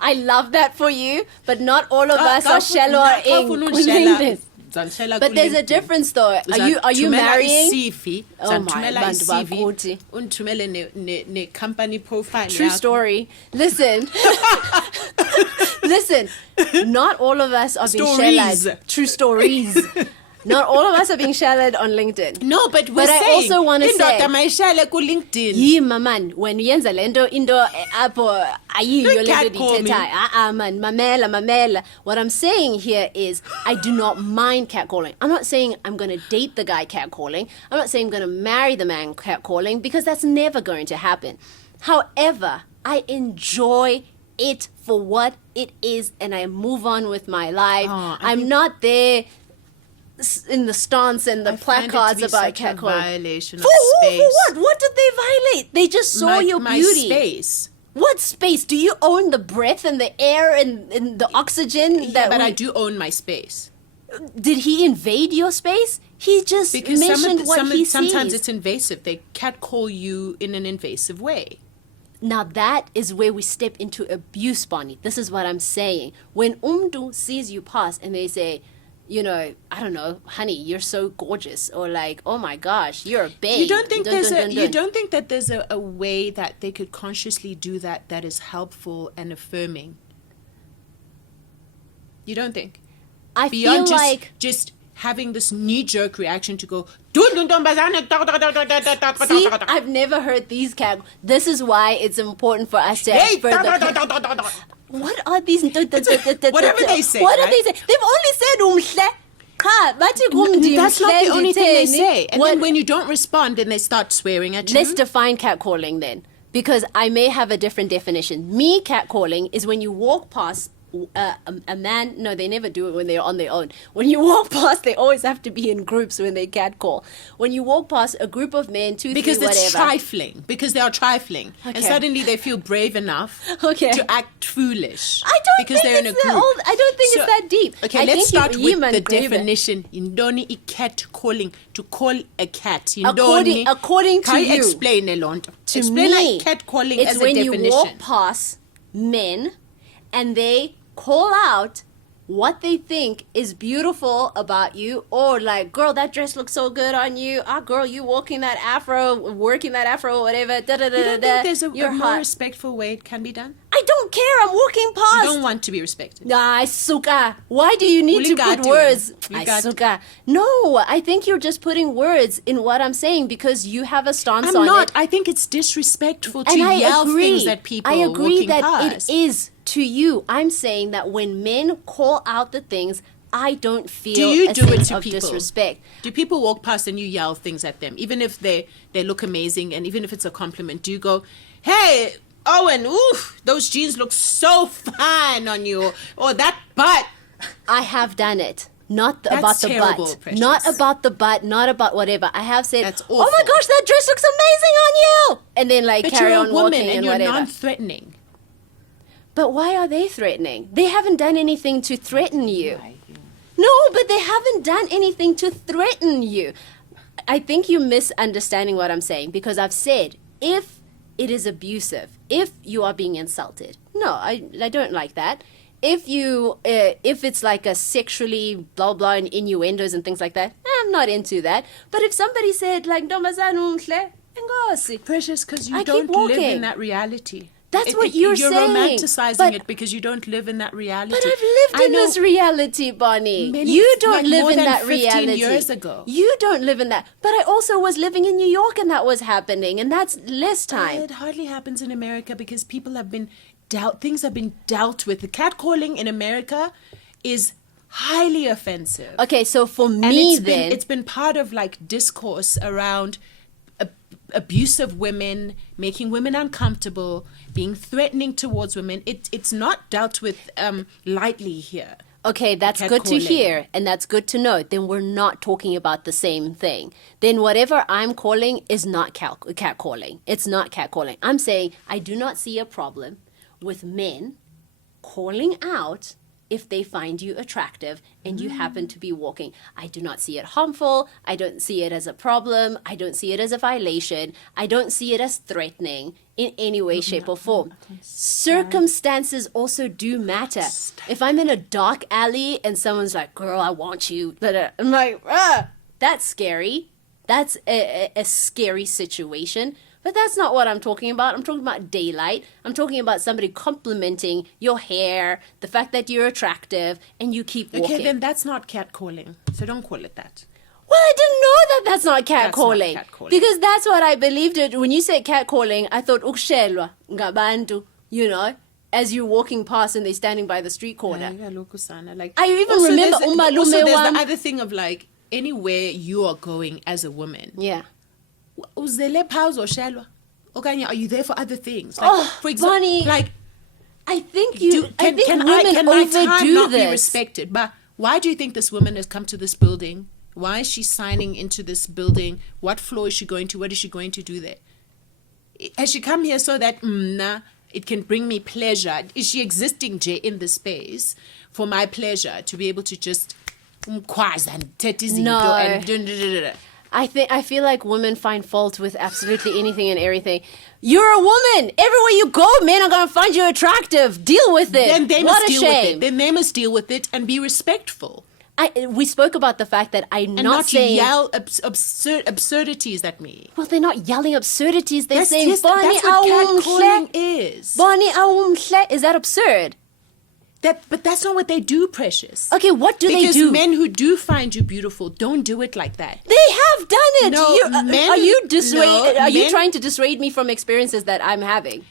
I love that for you, but not all of us are shallow Xa in ufuna LinkedIn. undishela, uzandishela But ku there's a LinkedIn. difference, though. Are you Uzanthumela marrying? i-CV, Oh my, uzanthumela bantu i-CV, bakuthi. undithumele ne-company profile True yakho. story. Listen. Listen. Not all of us are being Stories. shallowed. True stories. Not all of us are being shallowed on LinkedIn. No, but we're But I saying, also wanna say- indoda mayishele ku LinkedIn. Yima man, when yenza lento into apho ayiyo Don't lento catcall me. dithethayo. Man, mamela. What I'm saying here is I do not mind catcalling. I'm not saying I'm going to date the guy catcalling. I'm not saying I'm going to marry the man catcalling, because that's never going to happen. However, I enjoy it for what it is and I move on with my life. Oh, I I'm think- not there in the stance and the I find it to placards be about such a catcalling. violation of For who? space. For what? What did they violate? They just saw your my beauty. space. What space? Do you own the breath and the air and the oxygen? Yeah, but I do own my space. Did he invade your space? He just Because mentioned what he sometimes sees. it's invasive. They catcall you in an invasive way. Now that is where we step into abuse, Bonnie. This is what I'm saying. When umdu sees you pass and they say, you know, I don't know, honey, you're so gorgeous, or like, oh my gosh, you're a babe. You don't think you don't think that there's a way that they could consciously do that is helpful and affirming? You don't think? I Beyond feel like just having this knee-jerk reaction to go, see, I've never heard these This is why it's important for us to have further. What are these? Whatever they say. What right? are they saying? They've only said umhle. Cha, bathi kumdi That's not the umhle only thing they nditheni. say. And What- then when you don't respond, then they start swearing at you. Let's define catcalling then, because I may have a different definition. Me, catcalling is when you walk past a man. No, they never do it when they're on their own. When you walk past, they always have to be in groups when they catcall. When you walk past a group of men, because three, it's whatever. trifling. Because they are trifling. And Okay. suddenly they feel brave enough Okay. to act foolish. I don't because think they're in a it's group. I don't think So- it's that deep. Okay, I let's think start you with the grave it. definition. Indoni I cat calling. To call a cat. According to Can you. explain Elonto. To Explain me, like cat calling it's as a when definition. you walk past men and they call out what they think is beautiful about you, or like, girl, that dress looks so good on you. Ah, girl, you working that afro, whatever. Da, da, da, You don't da, think there's a You're more hot. respectful way it can be done? I don't care. I'm walking You past. don't want to be respected. Nah, suka. Why do you need to put Uligati words? wena. Ay, Uligati. suka. No, I think you're just putting words in what I'm saying because you have a stance I'm on not. it. I think it's disrespectful to And I yell agree. things at people I agree walking that past. it is to you. I'm saying that when men call out the things, I don't feel Do you a do it sense to of people? disrespect. Do people walk past and you yell things at them, even if they look amazing and even if it's a compliment? Do you go, "Hey, Owen, oof, those jeans look so fine on you," or "that butt"? I have done it. Not That's about the terrible, butt. Precious. Not about the butt. Not about whatever. I have said, That's "Oh my awful. gosh, that dress looks amazing on you," and then like But carry you're on a woman walking and and you're whatever. non-threatening. But why are they threatening? They haven't done anything to threaten you. No, but they haven't done anything to threaten you. I think you're misunderstanding what I'm saying because I've said if it is abusive, if you are being insulted, no, I don't like that. If it's like a sexually blah blah and innuendos and things like that, I'm not into that. But if somebody said like "Ntombazana unhle," enkosi. Precious, because you I keep don't live walking. in that reality. That's what you're saying. saying. You're romanticizing But- it because you don't live in that reality. But I've lived I in know this reality, Bonnie. many- You don't like live more in than that 15 reality. years ago. You don't live in that. But I also was living in New York and that was happening, and that's less time. It hardly happens in America because people have been things have been dealt with. The catcalling in America is highly offensive. Okay, so for And me it's been part of like discourse around abusive women, making women uncomfortable, being threatening towards women. It's not dealt with lightly here. Okay, that's good to Catcalling. hear and that's good to know. Then we're not talking about the same thing. Then whatever I'm calling is not catcalling. It's not catcalling. I'm saying I do not see a problem with men calling out if they find you attractive and you happen to be walking. I do not see it harmful. I don't see it as a problem. I don't see it as a violation. I don't see it as threatening in any way, shape, or form. Circumstances also do matter. If I'm in a dark alley and someone's like, "Girl, I want you," I'm like, that's scary. That's a scary situation. But that's not what I'm talking about. I'm talking about daylight. I'm talking about somebody complimenting your hair, the fact that you're attractive, and you keep walking. Okay, then that's not catcalling. So don't call it that. Well, I didn't know that that's not catcalling. catcalling. Because that's what I believed it. When you said catcalling, I thought, ukshelwa, ngabantu, you know, as you're walking past and they're standing by the street corner. Like, I even also remember there's- umalume also there's wam. the other thing of like, anywhere you are going as a woman, Yeah. uzele pause or shelwa? Okanye, are you there for other things? Like, Oh, for example, Bonnie, like, I think can women my time overdo not this. be respected? But why do you think this woman has come to this building? Why is she signing into this building? What floor is she going to? What is she going to do there? Has she come here so that it can bring me pleasure? Is she existing in the space for my pleasure to be able to just umkhwaza and thethe izinto No. and I feel like women find fault with absolutely anything and everything. You're a woman. Everywhere you go, men are gonna find you attractive. Deal with it. Then they what must a deal with shame. it. Then they must deal with it and be respectful. We spoke about the fact that I'm And not not saying. yell absurdities at me. Well, they're not yelling absurdities. They're That's saying, just, that's what catcalling is. Is that absurd? But that's not what they do, Precious. Okay, what do Because they do? men who do find you beautiful don't do it like that. They have done it. No, Are you men- trying to dissuade me from experiences that I'm having?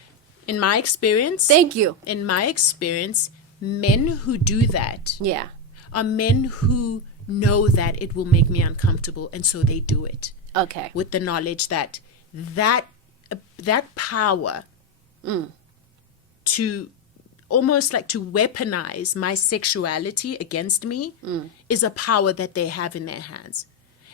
In my experience, Thank you. in my experience, men who do that Yeah. are men who know that it will make me uncomfortable, and so they do it Okay. with the knowledge that that power to almost like to weaponize my sexuality against me is a power that they have in their hands.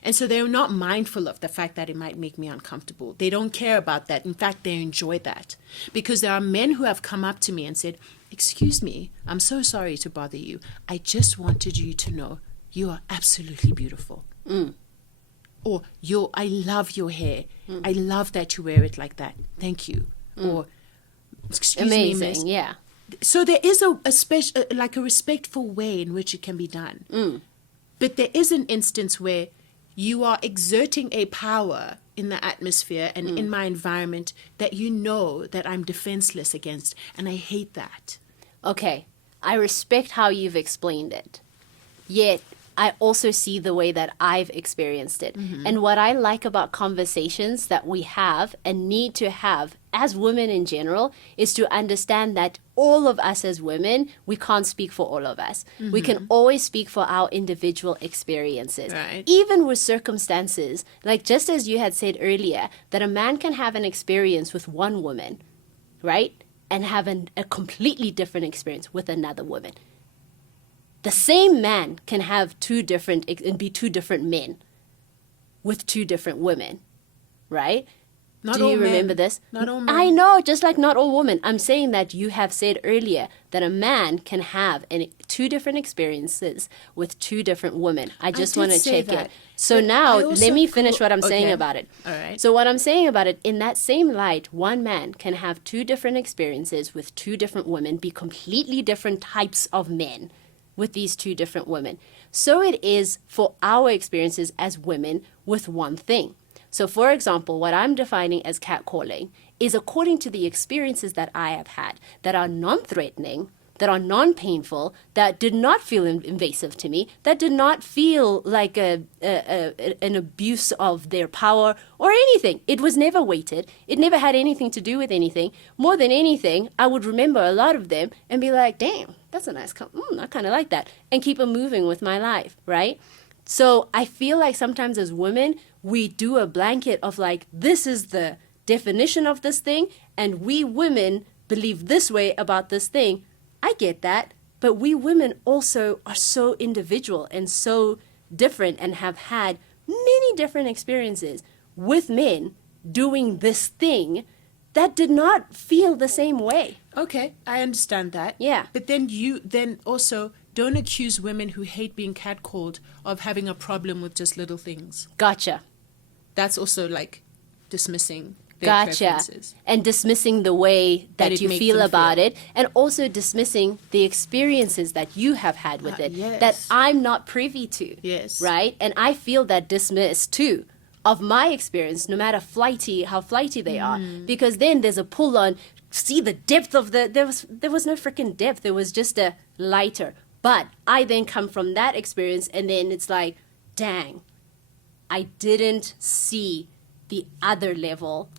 And so they're not mindful of the fact that it might make me uncomfortable. They don't care about that. In fact, they enjoy that. Because there are men who have come up to me and said, "Excuse me, I'm so sorry to bother you. I just wanted you to know you are absolutely beautiful." Or, I love your hair. I love that you wear it like that. Thank you. Or, "Excuse me, miss." Amazing. Yeah. So there is a special, like a respectful way in which it can be done. But there is an instance where you are exerting a power in the atmosphere and in my environment that you know that I'm defenseless against, and I hate that. Okay. I respect how you've explained it. Yet, I also see the way that I've experienced it. And what I like about conversations that we have and need to have as women in general is to understand that all of us as women, we can't speak for all of us. We can always speak for our individual experiences. Right. Even with circumstances, like just as you had said earlier, that a man can have an experience with one woman, right? And have a completely different experience with another woman. The same man can have be two different men with two different women, right? Not Do all you men. remember this? Not all men. I know, just like not all women. I'm saying that you have said earlier that a man can have two different experiences with two different women. I just did want to say check that. it. So But now, I also let me finish what I'm saying okay. about it. All right. So what I'm saying about it, in that same light, one man can have two different experiences with two different women, be completely different types of men with these two different women. So it is for our experiences as women with one thing. So for example, what I'm defining as catcalling is according to the experiences that I have had that are non-threatening, that are non-painful, that did not feel invasive to me, that did not feel like an abuse of their power or anything. It was never weighted. It never had anything to do with anything. More than anything, I would remember a lot of them and be like, damn, that's a nice I kind of like that, and keep on moving with my life, right? So I feel like sometimes as women, we do a blanket of like, this is the definition of this thing, and we women believe this way about this thing. I get that, but we women also are so individual and so different and have had many different experiences with men doing this thing that did not feel the same way. Okay, I understand that. Yeah. But then then also don't accuse women who hate being catcalled of having a problem with just little things. Gotcha. That's also like dismissing their Gotcha. preferences. And dismissing the way that it you makes feel them about feel. it, and also dismissing the experiences that you have had with it yes. that I'm not privy to. Yes. Right? And I feel that dismiss too of my experience, no matter how flighty they are, because then there's a pull on, see the depth of there was no freaking depth. There was just a lighter. But I then come from that experience, and then it's like, dang, I didn't see the other level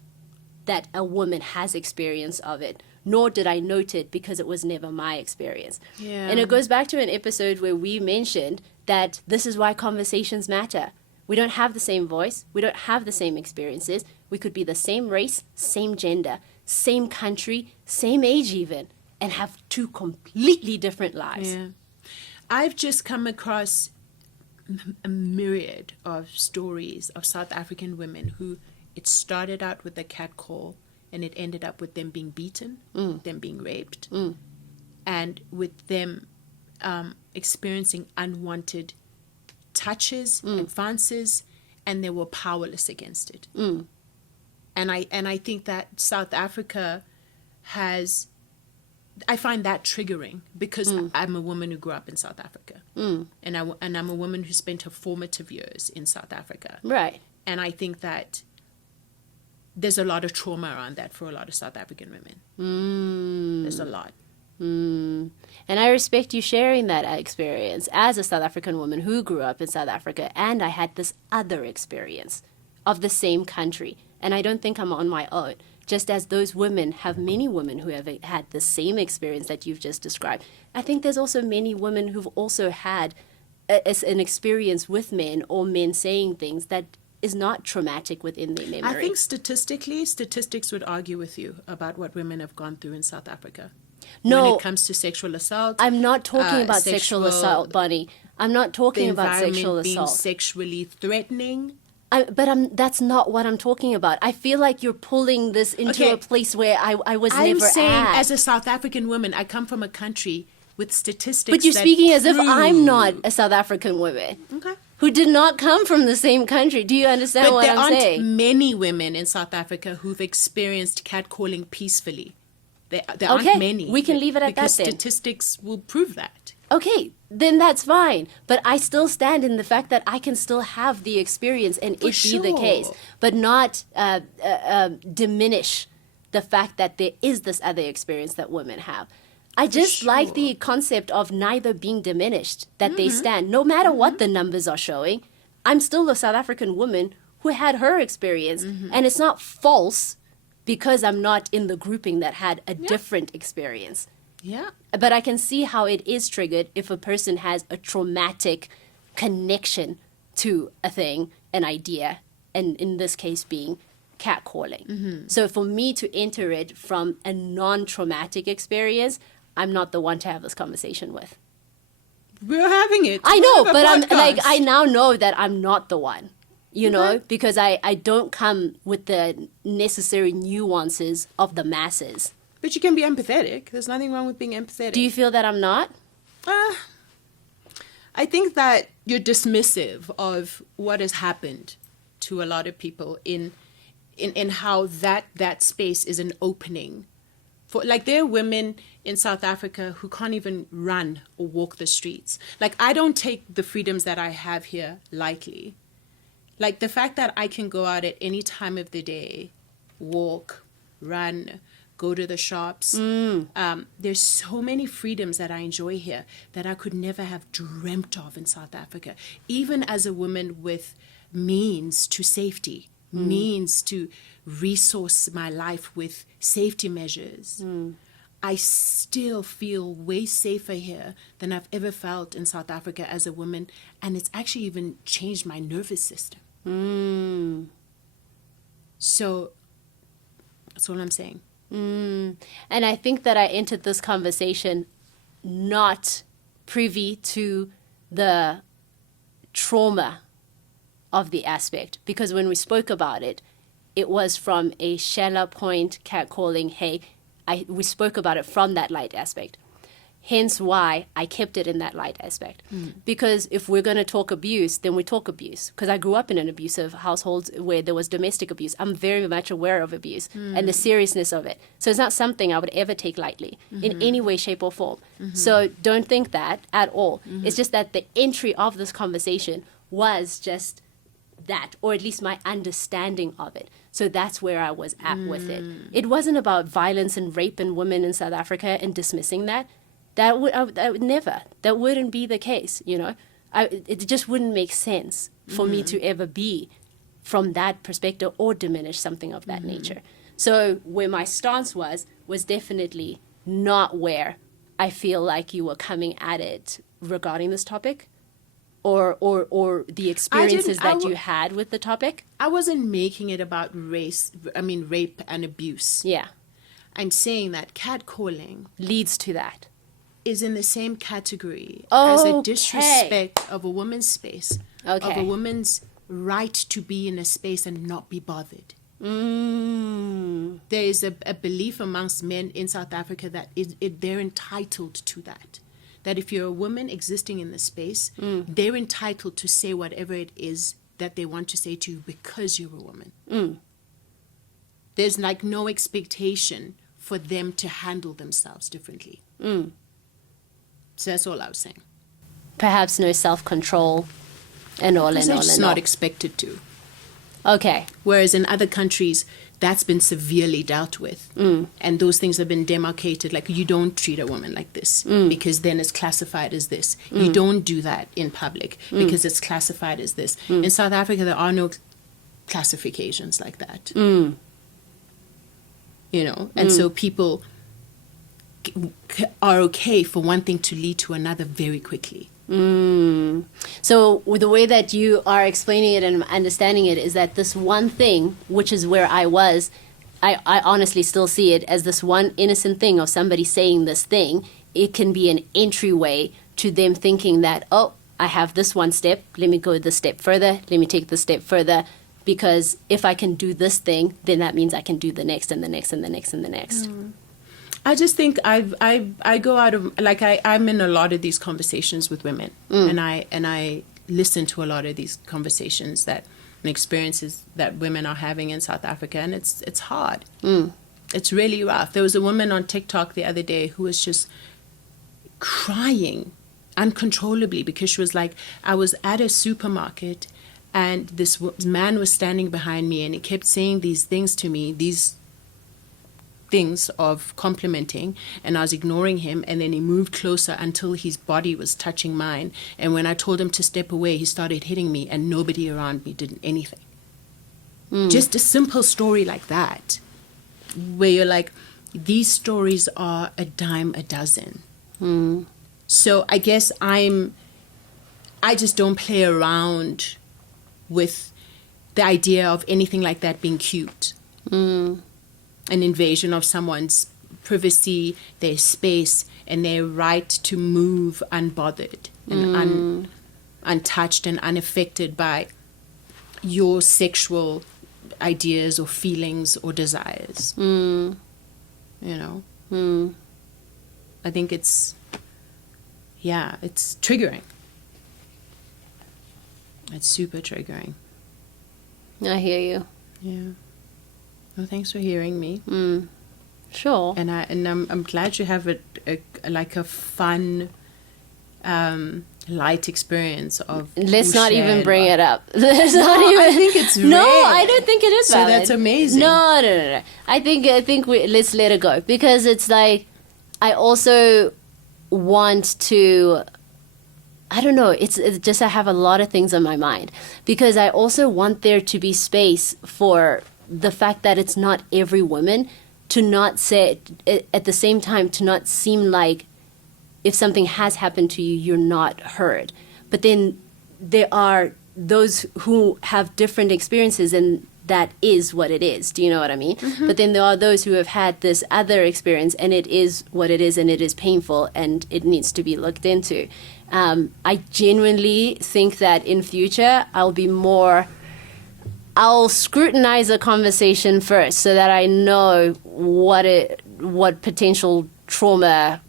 that a woman has experience of it, nor did I note it because it was never my experience. Yeah. And it goes back to an episode where we mentioned that this is why conversations matter. We don't have the same voice. We don't have the same experiences. We could be the same race, same gender, same country, same age even, and have two completely different lives. Yeah. I've just come across a myriad of stories of South African women who it started out with a catcall and it ended up with them being beaten, them being raped, and with them experiencing unwanted touches, advances, and they were powerless against it. And I think that South Africa has, I find that triggering because I'm a woman who grew up in South Africa, and I'm a woman who spent her formative years in South Africa, Right. and I think that there's a lot of trauma around that for a lot of South African women. There's a lot. And I respect you sharing that experience as a South African woman who grew up in South Africa, and I had this other experience of the same country, and I don't think I'm on my own. Just as those women have many women who have had the same experience that you've just described, I think there's also many women who've also had an experience with men or men saying things that is not traumatic within their memory. I think statistics would argue with you about what women have gone through in South Africa. No, when it comes to sexual assault. I'm not talking about sexual assault, Bonnie. I'm not talking about sexual being assault. Sexually threatening. That's not what I'm talking about. I feel like you're pulling this into a place where I was I'm never saying, at. as a South African woman, I come from a country with statistics. But you're that speaking as if prove- I'm not a South African woman Okay. who did not come from the same country. Do you understand But what there I'm aren't saying? many women in South Africa who've experienced catcalling peacefully. There Okay, aren't many. we can leave it at because that then. statistics will prove that. Okay, then that's fine. But I still stand in the fact that I can still have the experience and For it be the sure. case, but not diminish the fact that there is this other experience that women have. I just like sure. the concept of neither being diminished, that they stand. No matter what the numbers are showing, I'm still a South African woman who had her experience. And it's not false because I'm not in the grouping that had a different experience. Yeah. But I can see how it is triggered if a person has a traumatic connection to a thing, an idea, and in this case being catcalling. So for me to enter it from a non-traumatic experience, I'm not the one to have this conversation with. We're having it. I know, We have a but I'm like, podcast. I now know that I'm not the one, you know, because I don't come with the necessary nuances of the masses. But you can be empathetic. There's nothing wrong with being empathetic. Do you feel that I'm not? I think that you're dismissive of what has happened to a lot of people in how that space is an opening. For, like, there are women in South Africa who can't even run or walk the streets. Like, I don't take the freedoms that I have here lightly. Like, the fact that I can go out at any time of the day, walk, run, go to the shops. There's so many freedoms that I enjoy here that I could never have dreamt of in South Africa. Even as a woman with means to safety, means to resource my life with safety measures. I still feel way safer here than I've ever felt in South Africa as a woman. And it's actually even changed my nervous system. So that's all I'm saying. And I think that I entered this conversation not privy to the trauma of the aspect, because when we spoke about it, it was from a shallow point catcalling. Hey, we spoke about it from that light aspect. Hence why I kept it in that light aspect. Because if we're going to talk abuse, then we talk abuse. Because I grew up in an abusive household where there was domestic abuse. I'm very much aware of abuse and the seriousness of it. So it's not something I would ever take lightly in any way, shape, or form. So don't think that at all. It's just that the entry of this conversation was just that, or at least my understanding of it. So that's where I was at with it. It wasn't about violence and rape and women in South Africa and dismissing that. That would never. That wouldn't be the case, you know. It just wouldn't make sense for me to ever be from that perspective or diminish something of that nature. So where my stance was definitely not where I feel like you were coming at it regarding this topic, or the experiences that you had with the topic. I wasn't making it about rape and abuse. Yeah, I'm saying that catcalling leads to that. is in the same category as a Okay. disrespect of a woman's space, of Okay. a woman's right to be in a space and not be bothered. There is a belief amongst men in South Africa that they're entitled to that. That if you're a woman existing in the space, they're entitled to say whatever it is that they want to say to you because you're a woman. There's like no expectation for them to handle themselves differently. So that's all I was saying. Perhaps no self-control and all Because and they're all just and not all. expected to. Okay. Whereas in other countries, that's been severely dealt with. And those things have been demarcated. Like, you don't treat a woman like this because then it's classified as this. You don't do that in public because it's classified as this. In South Africa, there are no classifications like that. You know, and so people are okay for one thing to lead to another very quickly. So the way that you are explaining it and understanding it is that this one thing, which is where I was, I honestly still see it as this one innocent thing of somebody saying this thing. It can be an entryway to them thinking that, oh, I have this one step, let me go this step further, let me take this step further, because if I can do this thing, then that means I can do the next and the next and the next and the next. I just think I go out of, like, I'm in a lot of these conversations with women, and I listen to a lot of these conversations and experiences that women are having in South Africa, and it's hard. It's really rough. There was a woman on TikTok the other day who was just crying uncontrollably because she was like, I was at a supermarket and this man was standing behind me and he kept saying these things to me, these things of complimenting, and I was ignoring him, and then he moved closer until his body was touching mine, and when I told him to step away, he started hitting me, and nobody around me did anything. Just a simple story like that, where you're like, these stories are a dime a dozen. So I guess I just don't play around with the idea of anything like that being cute. An invasion of someone's privacy, their space, and their right to move unbothered and untouched and unaffected by your sexual ideas or feelings or desires. You know? I think it's triggering. It's super triggering. I hear you. Yeah. Well, thanks for hearing me. Sure. And I'm glad you have a fun, light experience of. Let's not Usha even and bring what- it up. Let's not even. I think it's No, rare. I don't think it is So valid. that's amazing. No. I think let's let it go, because it's like I also want to. I don't know. It's just I have a lot of things on my mind, because I also want there to be space for the fact that it's not every woman, to not say at the same time, to not seem like if something has happened to you, you're not heard. But then there are those who have different experiences, and that is what it is. Do you know what I mean? But then there are those who have had this other experience, and it is what it is, and it is painful, and it needs to be looked into. I genuinely think that in future I'll scrutinize a conversation first, so that I know what potential trauma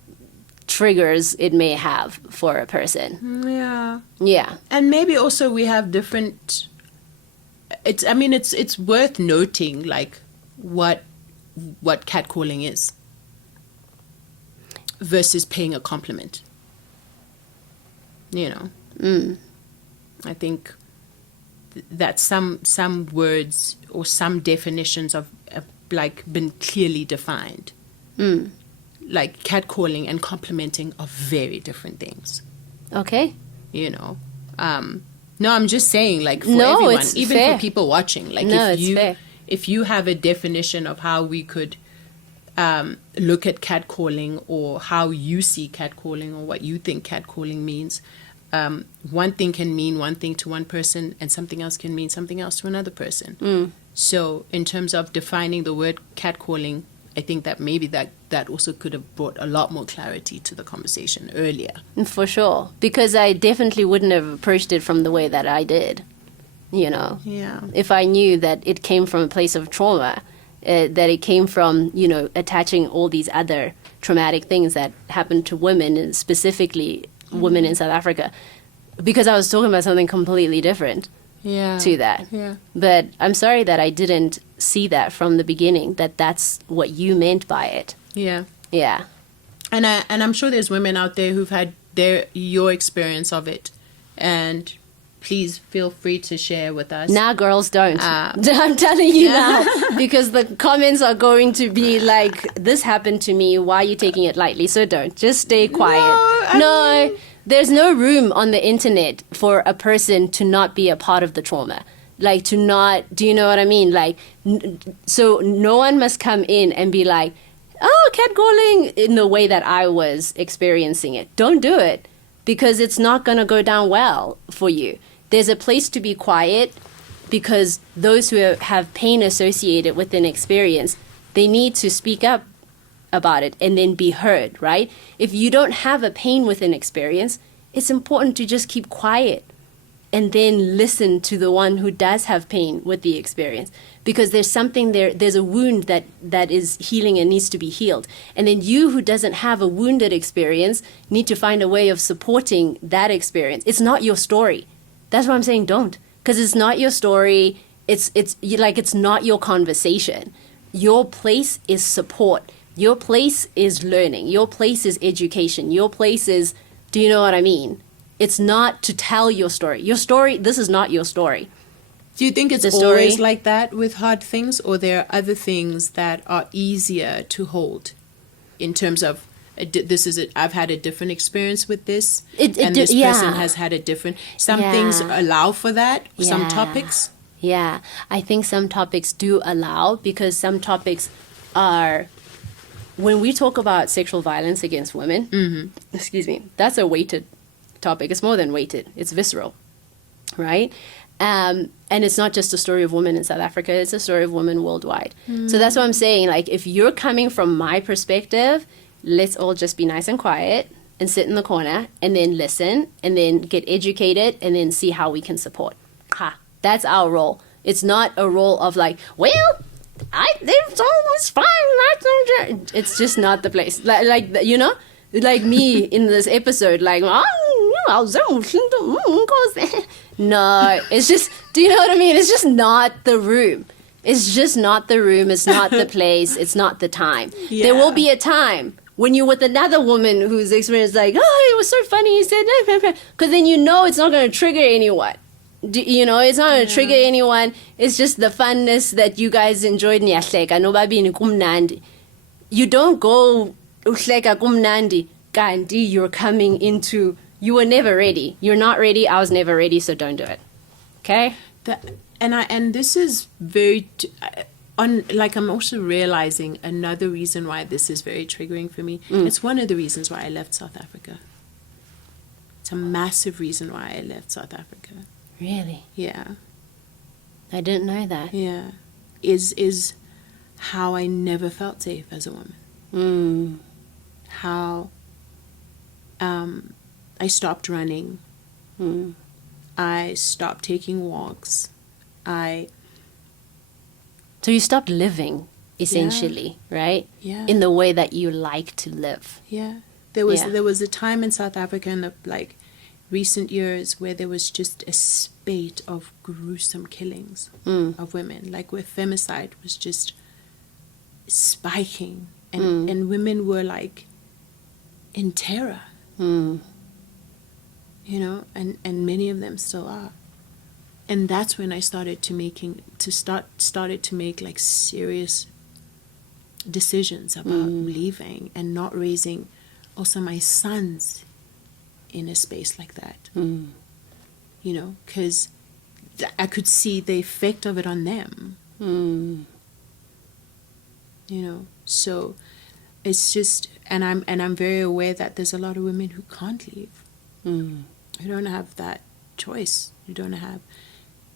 triggers it may have for a person. Yeah. Yeah. And maybe also we have different. It's worth noting, like, what catcalling is versus paying a compliment. You know. I think that some words or some definitions have like been clearly defined. Like, catcalling and complimenting are very different things. Okay. You know. No, I'm just saying, like, for No, everyone, it's even fair. for people watching, like, No, it's fair. if you have a definition of how we could look at catcalling, or how you see catcalling, or what you think catcalling means, one thing can mean one thing to one person, and something else can mean something else to another person. So in terms of defining the word catcalling, I think that maybe that also could have brought a lot more clarity to the conversation earlier. For sure. Because I definitely wouldn't have approached it from the way that I did. You know? Yeah. If I knew that it came from a place of trauma, that it came from, attaching all these other traumatic things that happened to women, and specifically women in South Africa. Because I was talking about something completely different. Yeah. to that. Yeah. But I'm sorry that I didn't see that from the beginning, that that's what you meant by it. Yeah. Yeah. And I'm sure there's women out there who've had your experience of it, and please feel free to share with us. Nah, girls, don't. I'm telling you now, because the comments are going to be like, this happened to me, why are you taking it lightly? So don't. Just stay quiet. No, there's no room on the internet for a person to not be a part of the trauma. Like, to not, do you know what I mean? Like, so no one must come in and be like, oh, catcalling, in the way that I was experiencing it. Don't do it, because it's not going to go down well for you. There's a place to be quiet, because those who have pain associated with an experience, they need to speak up about it and then be heard, right? If you don't have a pain with an experience, it's important to just keep quiet and then listen to the one who does have pain with the experience, because there's something there, there's a wound that is healing and needs to be healed. And then you, who doesn't have a wounded experience, need to find a way of supporting that experience. It's not your story. That's why I'm saying don't, because it's not your story. It's not your conversation. Your place is support. Your place is learning. Your place is education. Your place is, do you know what I mean? It's not to tell your story. Your story, this is not your story. Do you think it's always like that with hard things, or there are other things that are easier to hold in terms of I've had a different experience with this, and this person has had a different. Some things allow for that. Some topics. Yeah, I think some topics do allow, because some topics are, when we talk about sexual violence against women, excuse me, that's a weighted topic. It's more than weighted. It's visceral, right? And it's not just a story of women in South Africa. It's a story of women worldwide. So that's what I'm saying. Like, if you're coming from my perspective, let's all just be nice and quiet and sit in the corner and then listen and then get educated and then see how we can support. That's our role. It's not a role of like, well, it's always fine. It's just not the place. Like you know, like me in this episode, like, no, it's just, do you know what I mean? It's just not the room. It's just not the room. It's not the place. It's not the time. Yeah. There will be a time when you're with another woman who's experienced like, oh, it was so funny, you said, because then you know it's not going to trigger anyone. You know, it's not going to trigger anyone. It's just the funness that you guys enjoyed. You don't go Gandhi, you're coming into, you were never ready. You're not ready. I was never ready, so don't do it. Okay? And this is very I'm also realizing another reason why this is very triggering for me. It's one of the reasons why I left South Africa. It's a massive reason why I left South Africa. Really? Yeah. I didn't know that. Yeah. Is how I never felt safe as a woman. How I stopped running. I stopped taking walks. So you stopped living, essentially, right? Yeah. In the way that you like to live. Yeah. There was a time in South Africa in the recent years where there was just a spate of gruesome killings of women, like where femicide was just spiking, and women were like in terror. You know, and many of them still are. And that's when I started to make like serious decisions about leaving and not raising also my sons in a space like that. You know, because I could see the effect of it on them. You know, so it's just, and I'm very aware that there's a lot of women who can't leave. Who don't have that choice. Who don't have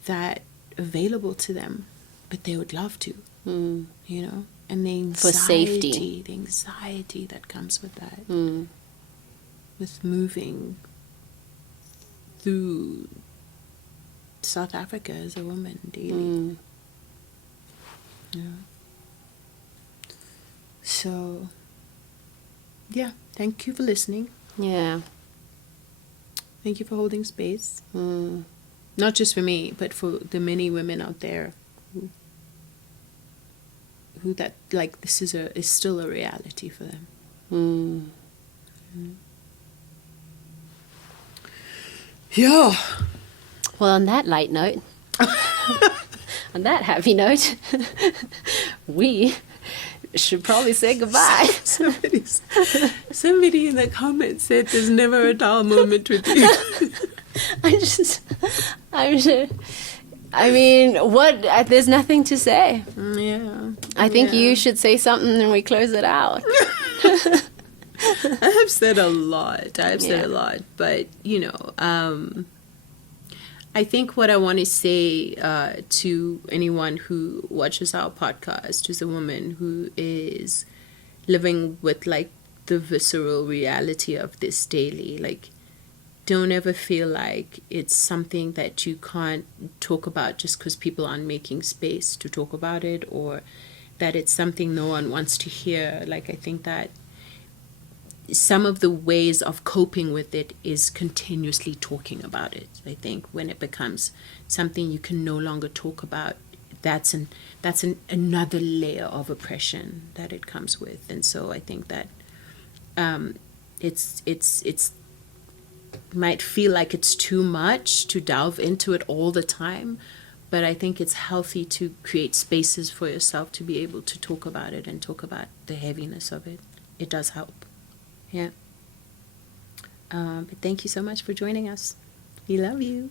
that available to them, but they would love to. You know, and the anxiety, for safety, the anxiety that comes with that, with moving through South Africa as a woman daily. Yeah. So, yeah, thank you for listening. Yeah. Thank you for holding space. Not just for me, but for the many women out there who that, like, this is still a reality for them. Yeah. Well, on that light note, on that happy note, we should probably say goodbye. Somebody in the comments said there's never a dull moment with you. I mean, what? There's nothing to say. Yeah. I think you should say something and we close it out. I have said a lot. Said a lot. But, you know, I think what I want to say to anyone who watches our podcast, who's a woman who is living with, like, the visceral reality of this daily, like, don't ever feel like it's something that you can't talk about just because people aren't making space to talk about it, or that it's something no one wants to hear. Like, I think that some of the ways of coping with it is continuously talking about it. I think when it becomes something you can no longer talk about, that's another layer of oppression that it comes with. And so I think that it's might feel like it's too much to delve into it all the time, but I think it's healthy to create spaces for yourself to be able to talk about it and talk about the heaviness of it. It does help. Yeah. But thank you so much for joining us. We love you.